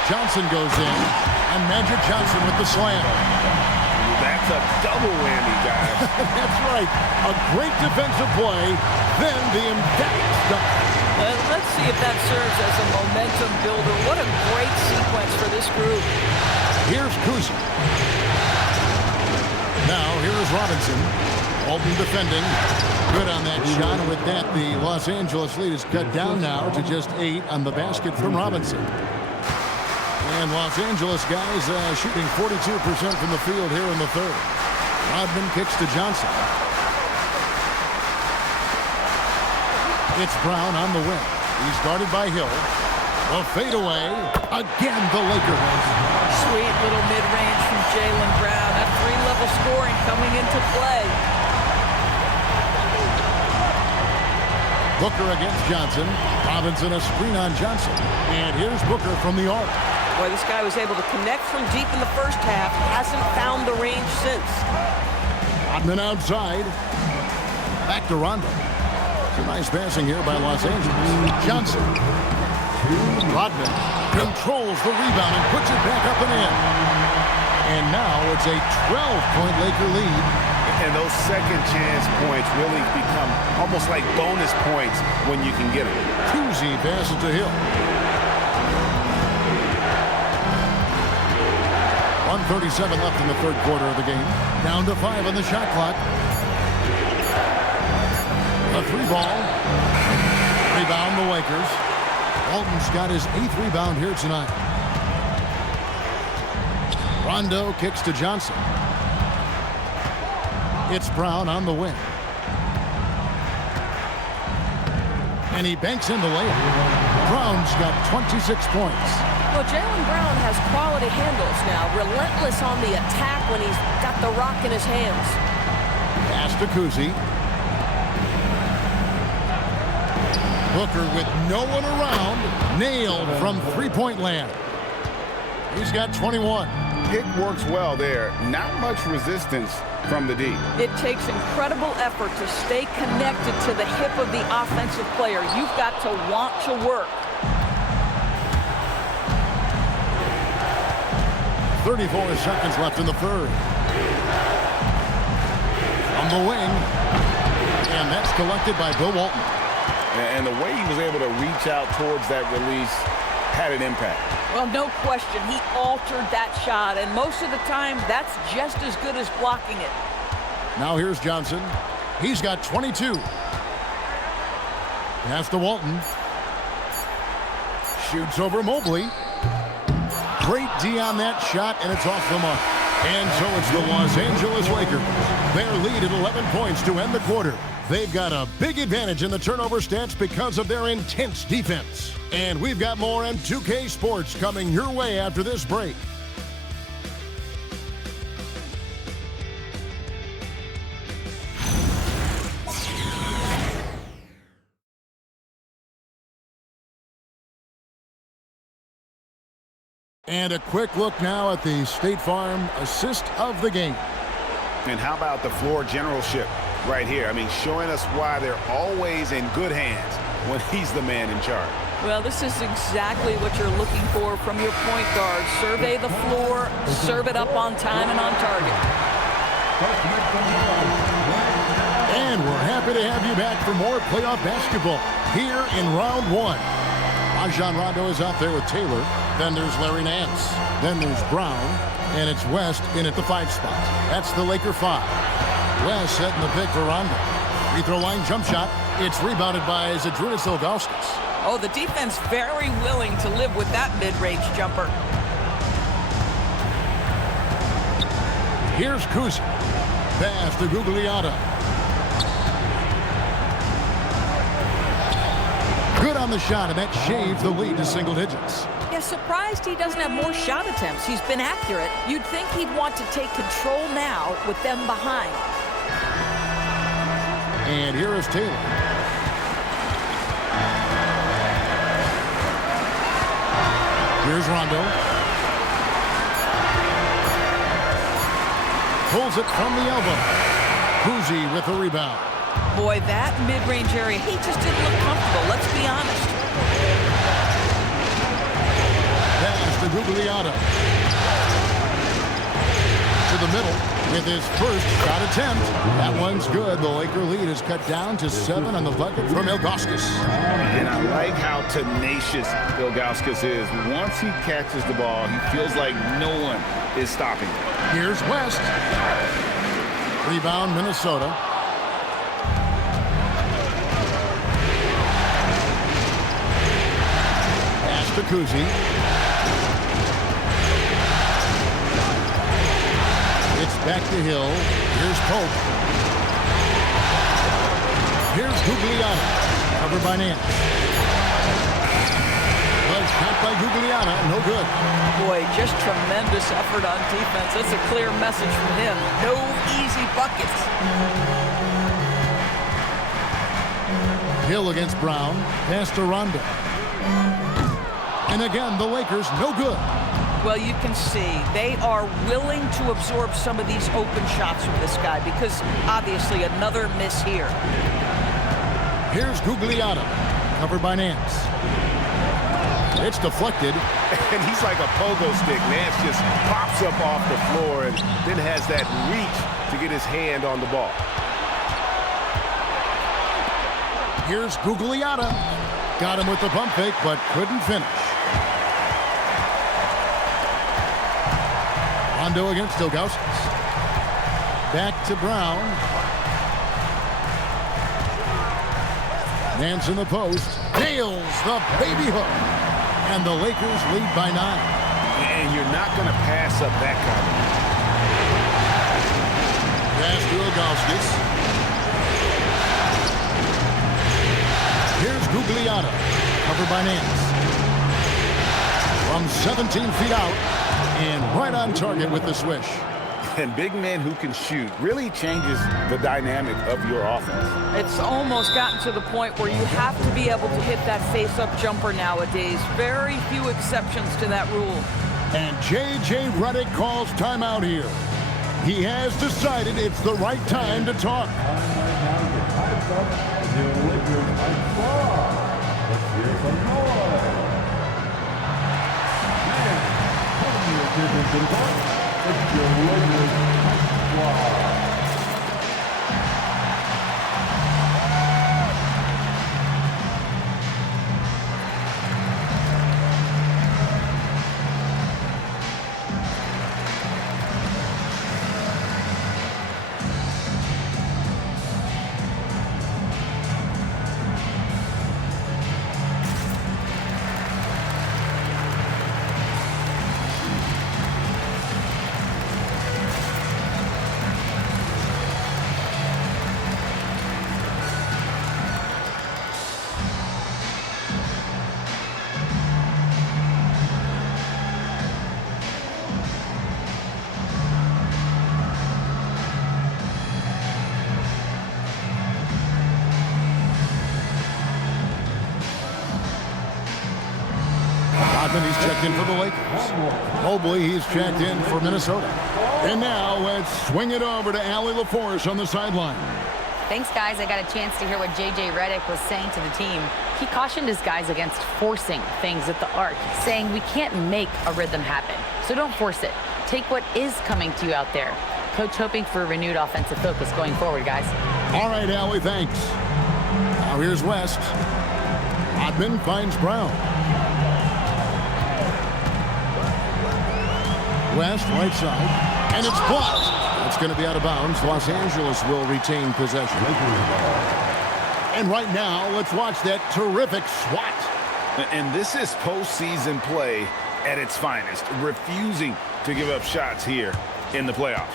Johnson goes in. And Magic Johnson with the slam. That's a double whammy, guys. That's right. A great defensive play. Then the emphatic dunk. Let's see if that serves as a momentum builder. What a great sequence for this group. Here's Cousy. Now, here is Robinson. Walton defending. Good on that shot. And with that, the Los Angeles lead is cut down now to just 8 on the basket from Robinson. And Los Angeles guys shooting 42% from the field here in the third. Rodman kicks to Johnson. It's Brown on the wing. He's guarded by Hill. A fadeaway. Again, the Lakers. Sweet little mid-range from Jaylen Brown. That three-level scoring coming into play. Booker against Johnson. Robinson a screen on Johnson. And here's Booker from the arc. Boy, this guy was able to connect from deep in the first half. Hasn't found the range since. Rodman outside. Back to Rondo. It's a nice passing here by Los Angeles. Johnson. Rodman controls the rebound and puts it back up and in. And now it's a 12-point Laker lead. And those second chance points really become almost like bonus points when you can get it. Cousy passes to Hill. 1:37 left in the third quarter of the game. Down to 5 on the shot clock. A 3-ball. Rebound the Lakers. Walton's got his 8th rebound here tonight. Rondo kicks to Johnson. It's Brown on the wing. And he banks in the layup. Brown's got 26 points. Well, Jaylen Brown has quality handles now. Relentless on the attack when he's got the rock in his hands. Pass to Cousy. Booker with no one around. Nailed from three-point land. He's got 21. Pick works well there. Not much resistance from the D. It takes incredible effort to stay connected to the hip of the offensive player. You've got to want to work. 34 seconds left in the third. From the wing. And that's collected by Bill Walton. And the way he was able to reach out towards that release had an impact. Well, no question. He altered that shot, and most of the time, that's just as good as blocking it. Now here's Johnson. He's got 22. Pass to Walton. Shoots over Mobley. Great D on that shot, and it's off the mark. And so it's the Los Angeles Lakers. Their lead at 11 points to end the quarter. They've got a big advantage in the turnover stats because of their intense defense. And we've got more on 2K Sports coming your way after this break. And a quick look now at the State Farm assist of the game. And how about the floor generalship right here? I mean, showing us why they're always in good hands when he's the man in charge. Well, this is exactly what you're looking for from your point guard. Survey the floor, serve it up on time and on target. And we're happy to have you back for more playoff basketball here in round one. Rajon Rondo is out there with Taylor. Then there's Larry Nance. Then there's Brown. And it's West in at the 5 spot. That's the Laker 5. West setting the pick for Rondo. Free throw line jump shot. It's rebounded by Zydrunas Ilgauskas. Oh, the defense very willing to live with that mid-range jumper. Here's Cousy. Pass to Gugliotta. Good on the shot, and that shaves the lead to single digits. Yeah, surprised he doesn't have more shot attempts. He's been accurate. You'd think he'd want to take control now with them behind. And here is Taylor. Here's Rondo. Pulls it from the elbow. Cousy with the rebound. Boy, that mid-range area, he just didn't look comfortable. Let's be honest. Pass to Gugliotta. To the middle with his first shot attempt. That one's good. The Laker lead is cut down to 7 on the bucket from Ilgauskas. And I like how tenacious Ilgauskas is. Once he catches the ball, he feels like no one is stopping him. Here's West. Rebound, Minnesota. Pass to Cousy. It's back to Hill. Here's Pope. Here's Gugliotta. Covered by Nance. Well, shot by Gugliotta. No good. Boy, just tremendous effort on defense. That's a clear message from him. No easy buckets. Hill against Brown. Pass to Rondo. And again, the Lakers no good. Well, you can see they are willing to absorb some of these open shots from this guy because obviously another miss here. Here's Gugliotta, covered by Nance. It's deflected. And he's like a pogo stick. Nance just pops up off the floor and then has that reach to get his hand on the ball. Here's Gugliotta. Got him with the pump fake, but couldn't finish. Rondo against Ilgauskas. Back to Brown. Nance in the post. Nails the baby hook. And the Lakers lead by 9. And you're not going to pass up that kind of Pass to Ilgauskas. Here's Gugliotta. Covered by Nance. From 17 feet out. And right on target with the swish. And big men who can shoot really changes the dynamic of your offense. It's almost gotten to the point where you have to be able to hit that face-up jumper nowadays. Very few exceptions to that rule. And J.J. Redick calls timeout here. He has decided it's the right time to talk. Let's hear some noise. It's your Lakers squad. He's checked in for the Lakers. Mobley, he's checked in for Minnesota. And now let's swing it over to Allie LaForce on the sideline. Thanks, guys. I got a chance to hear what J.J. Redick was saying to the team. He cautioned his guys against forcing things at the arc, saying we can't make a rhythm happen. So don't force it. Take what is coming to you out there. Coach hoping for a renewed offensive focus going forward, guys. All right, Allie, thanks. Now here's West. Odman finds Brown. West, right side, and it's blocked. It's going to be out of bounds. Los Angeles will retain possession. And right now, let's watch that terrific swat. And this is postseason play at its finest, refusing to give up shots here in the playoffs.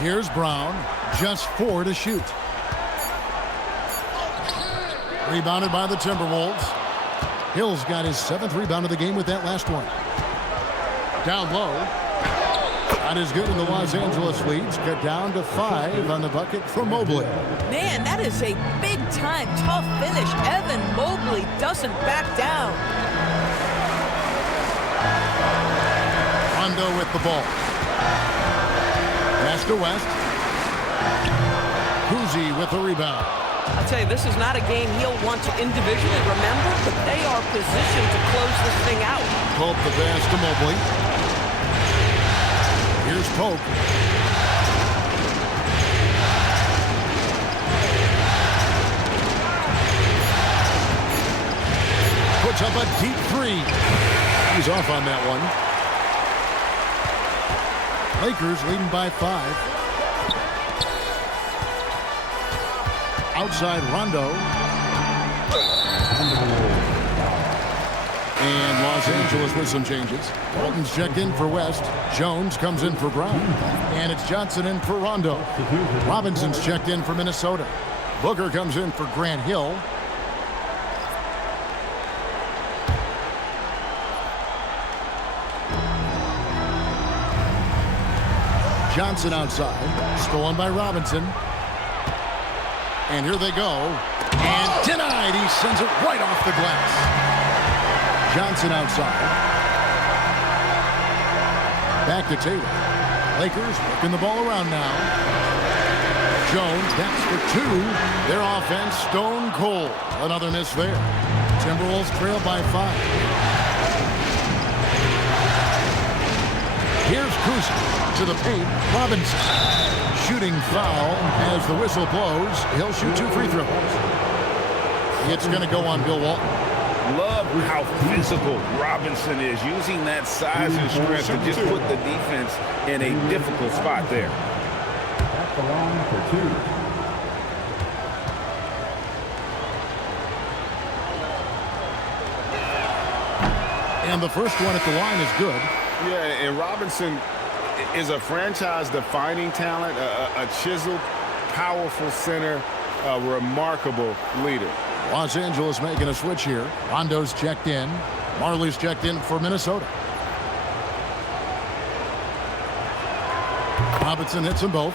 Here's Brown, just 4 to shoot. Rebounded by the Timberwolves. Hill's got his 7th rebound of the game with that last one. Down low. Not as good in the Los Angeles leads. Cut down to 5 on the bucket from Mobley. Man, that is a big-time tough finish. Evan Mobley doesn't back down. with the ball. Pass to West. Cousy with the rebound. I'll tell you, this is not a game he'll want to individually remember, but they are positioned to close this thing out. Pope the pass to Mobley. Here's Pope. Puts up a deep three. He's off on that one. Lakers leading by 5. Outside Rondo. And Los Angeles with some changes. Walton's checked in for West. Jones comes in for Brown. And it's Johnson in for Rondo. Robinson's checked in for Minnesota. Booker comes in for Grant Hill. Johnson outside. Stolen by Robinson. And here they go. And denied. He sends it right off the glass. Johnson outside. Back to Taylor. Lakers working the ball around now. Jones, that's for 2. Their offense stone cold. Another miss there. Timberwolves trail by 5. Here's Cousy to the paint. Robinson. Shooting foul as the whistle blows. He'll shoot 2 free throws. It's going to go on Bill Walton. Love how physical Robinson is, using that size and strength to just put the defense in a difficult spot there. At the line for 2. And the first one at the line is good. Yeah, and Robinson is a franchise-defining talent, a chiseled, powerful center, a remarkable leader. Los Angeles making a switch here. Rondo's checked in. Marley's checked in for Minnesota. Robinson hits them both.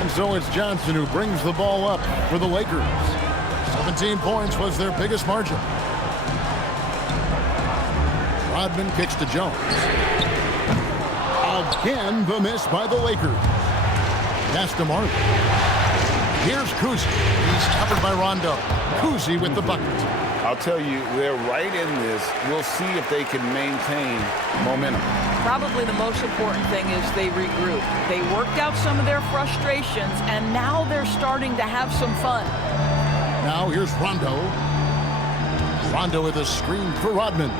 And so it's Johnson who brings the ball up for the Lakers. 17 points was their biggest margin. Rodman kicks to Jones. Again, the miss by the Lakers. Pass to Marley. Here's Cousy. He's covered by Rondo. Cousy with the bucket. I'll tell you, they're right in this. We'll see if they can maintain momentum. Probably the most important thing is they regroup. They worked out some of their frustrations, and now they're starting to have some fun. Now here's Rondo. Rondo with a screen for Rodman.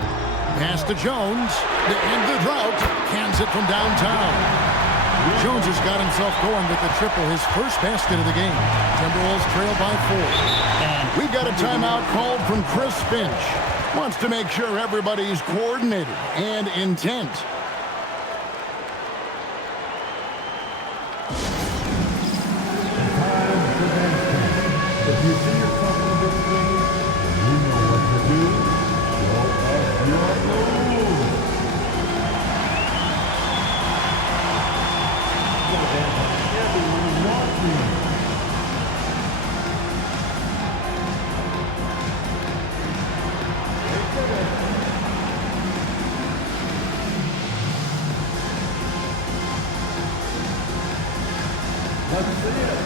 Pass to Jones. To end the drought. Cans it from downtown. Jones has got himself going with the triple, his first basket of the game. Timberwolves trail by 4. And we've got a timeout called from Chris Finch. Wants to make sure everybody's coordinated and intent. If you see yourself in this game, you know what to do. Show us your moves. Everyone watching. Let's see it.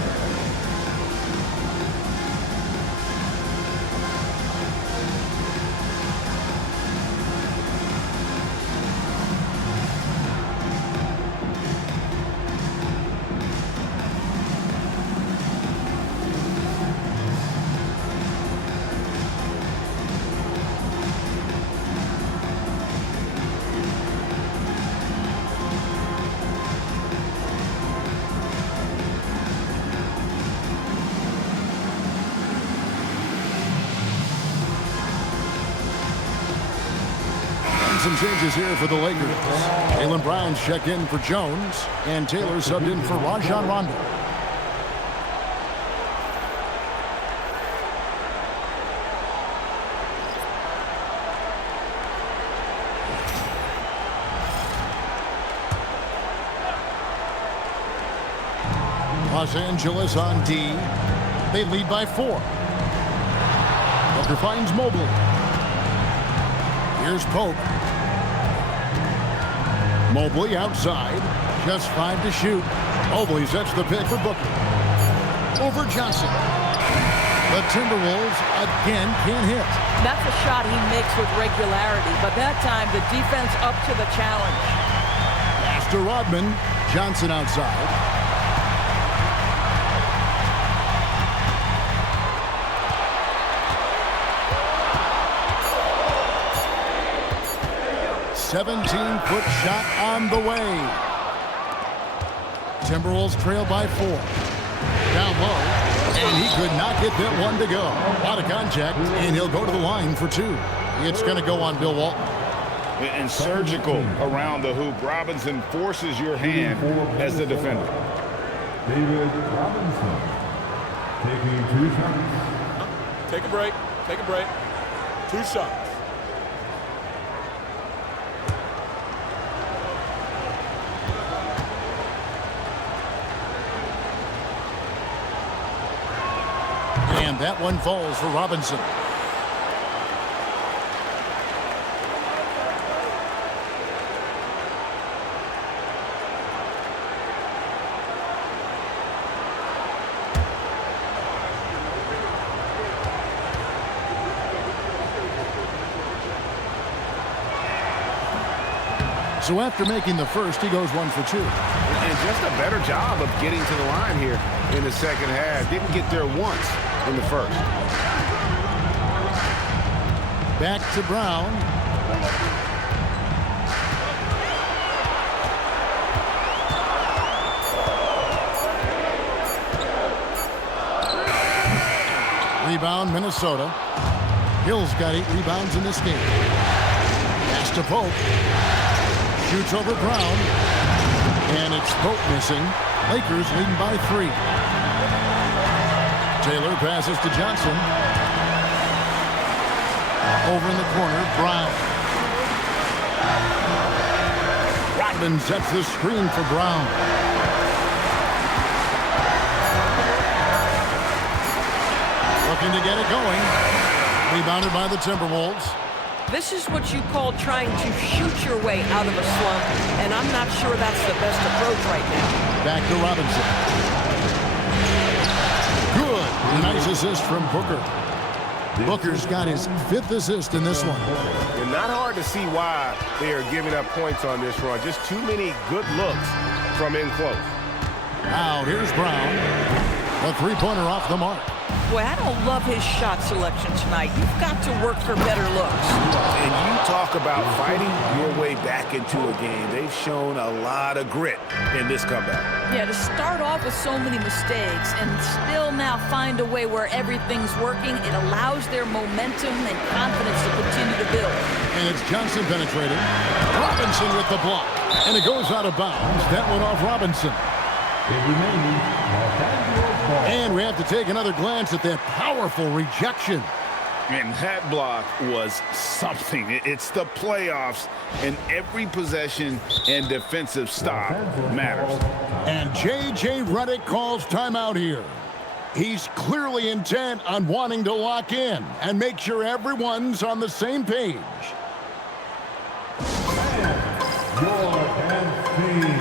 Some changes here for the Lakers. Jaylen Brown's checked in for Jones, and Taylor subbed in for Rajon Rondo. Los Angeles on D. They lead by 4. Booker finds Mobley. Here's Pope. Mobley outside. Just 5 to shoot. Mobley sets the pick for Booker. Over Johnson. The Timberwolves again can't hit. That's a shot he makes with regularity, but that time the defense up to the challenge. Pass to Rodman. Johnson outside. "17-foot shot on the way." Timberwolves trail by 4. Down low, and he could not get that one to go. Out of contact, and he'll go to the line for 2. It's going to go on Bill Walton. And surgical around the hoop. Robinson forces your hand as the defender. David Robinson taking 2 shots. Take a break. Take a break. 2 shots. And that one falls for Robinson. So after making the first, he goes 1 for 2. And just a better job of getting to the line here in the second half. Didn't get there once in the first. Back to Brown. Rebound, Minnesota. Hill's got 8 rebounds in this game. Pass to Pope. Shoots over Brown. And it's Pope missing. Lakers leading by 3. Taylor passes to Johnson. Over in the corner, Brown. Rodman sets the screen for Brown. Looking to get it going. Rebounded by the Timberwolves. This is what you call trying to shoot your way out of a slump, and I'm not sure that's the best approach right now. Back to Robinson. Good. Nice assist from Booker. Booker's got his 5th assist in this one. And not hard to see why they are giving up points on this run. Just too many good looks from in close. Now here's Brown. A 3-pointer off the mark. Boy, I don't love his shot selection tonight. You've got to work for better looks. And you talk about fighting your way back into a game. They've shown a lot of grit in this comeback. Yeah, to start off with so many mistakes and still now find a way where everything's working, it allows their momentum and confidence to continue to build. And it's Johnson penetrating. Robinson with the block. And it goes out of bounds. That went off Robinson. And we have to take another glance at that powerful rejection. And that block was something. It's the playoffs, and every possession and defensive stop matters. And J.J. Redick calls timeout here. He's clearly intent on wanting to lock in and make sure everyone's on the same page. Your team.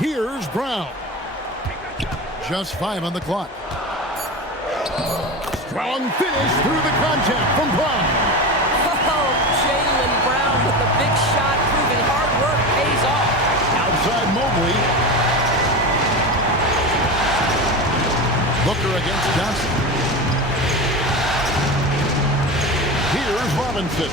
Here's Brown. Just 5 on the clock. Strong finish through the contact from Brown. Oh, Jaylen Brown with the big shot, proving hard work pays off. Outside Mobley. Booker against Johnson. Here's Robinson.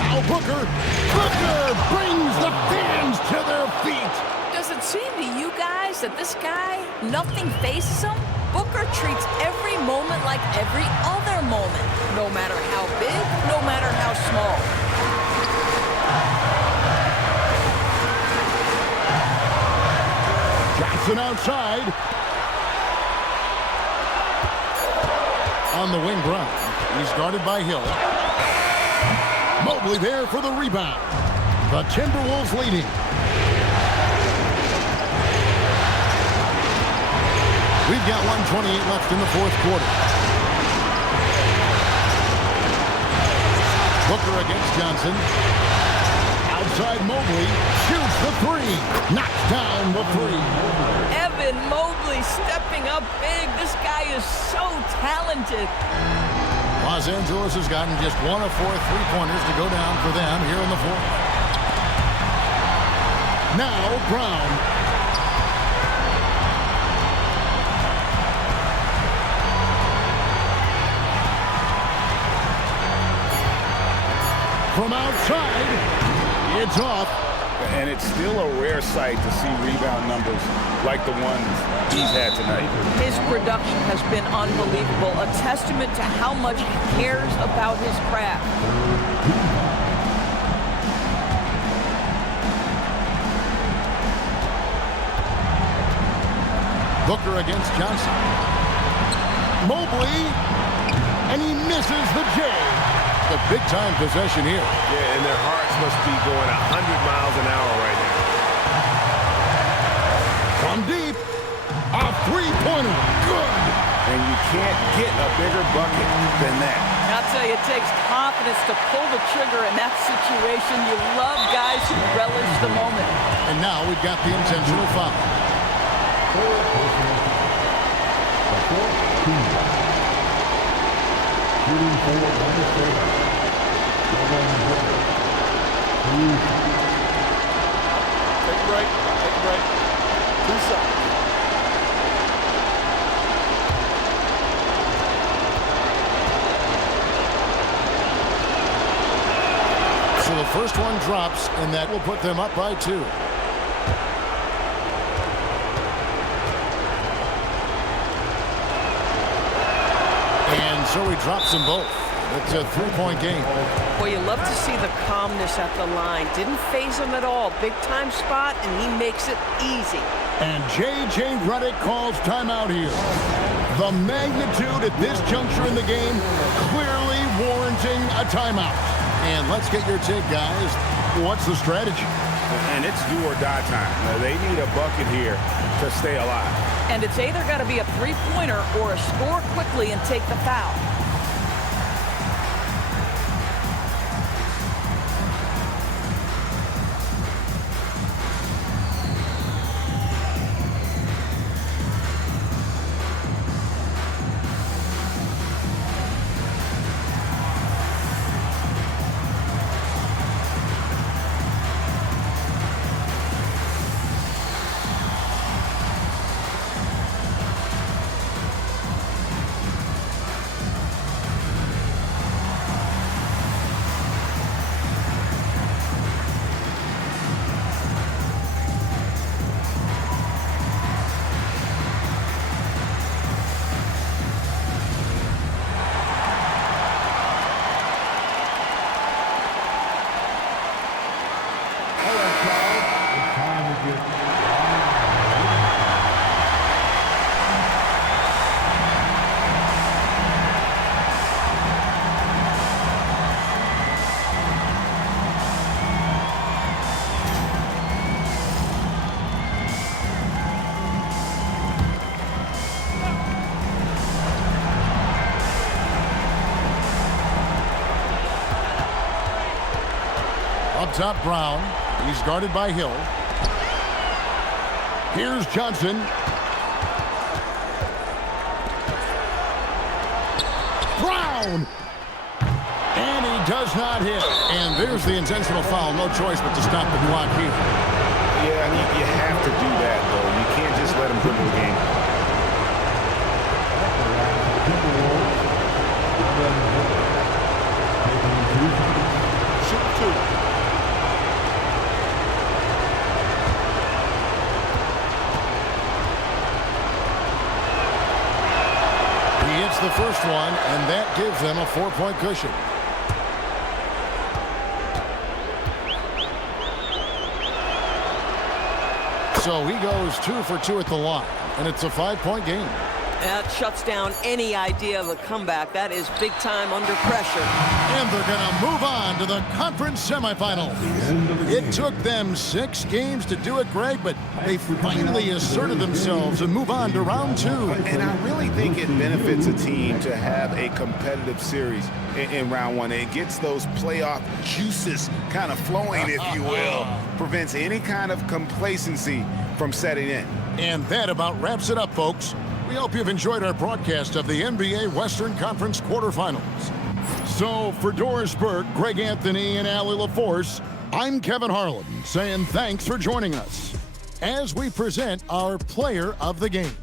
Now Booker. Booker brings the fans to their feet. Does it seem to you guys that this guy, nothing faces him? Booker treats every moment like every other moment, no matter how big, no matter how small. Johnson outside. On the wing, Brown. He's guarded by Hill. Mobley there for the rebound. The Timberwolves leading. We've got 1:28 left in the fourth quarter. Booker against Johnson. Outside Mobley. Shoots the three. Knocks down the three. Evan Mobley stepping up big. This guy is so talented. Los Angeles has gotten just 1 of 4 3-pointers to go down for them here in the fourth. Now Brown. From outside, it's off. And it's still a rare sight to see rebound numbers like the ones he's had tonight. His production has been unbelievable, a testament to how much he cares about his craft. Booker against Johnson. Mobley, and he misses the J. The big-time possession here. Yeah, and their hearts must be going 100 miles an hour right now. From deep, a three-pointer. Good. And you can't get a bigger bucket than that. I'll tell you, it takes confidence to pull the trigger in that situation. You love guys who relish the moment. And now we've got the intentional foul. Shooting for Minnesota. Take a break. Take a break. 2 seconds. So the first one drops, and that will put them up by 2. And so he drops them both. It's a 3-point game. Well, you love to see the calmness at the line. Didn't phase him at all. Big-time spot, and he makes it easy. And J.J. Redick calls timeout here. The magnitude at this juncture in the game clearly warranting a timeout. And let's get your take, guys. What's the strategy? And it's do or die time. Now, they need a bucket here to stay alive. And it's either got to be a three-pointer or a score quickly and take the foul. Up top, Brown. He's guarded by Hill. Here's Johnson. Brown. And he does not hit. And there's the intentional foul. No choice but to stop the clock here. Yeah, you have to do that, though. You can't just let him dribble the game. Shoot two. He hits the first one, and that gives them a 4-point cushion. So he goes 2 for 2 at the line, and it's a 5-point game. That shuts down any idea of a comeback. That is big time under pressure. And they're going to move on to the conference semifinals. It took them 6 games to do it, Greg, but they finally asserted themselves and move on to round 2. And I really think it benefits a team to have a competitive series in round 1. It gets those playoff juices kind of flowing, if you will. Prevents any kind of complacency from setting in. And that about wraps it up, folks. We hope you've enjoyed our broadcast of the NBA Western Conference quarterfinals. So for Doris Burke, Greg Anthony, and Allie LaForce, I'm Kevin Harlan saying thanks for joining us as we present our player of the game.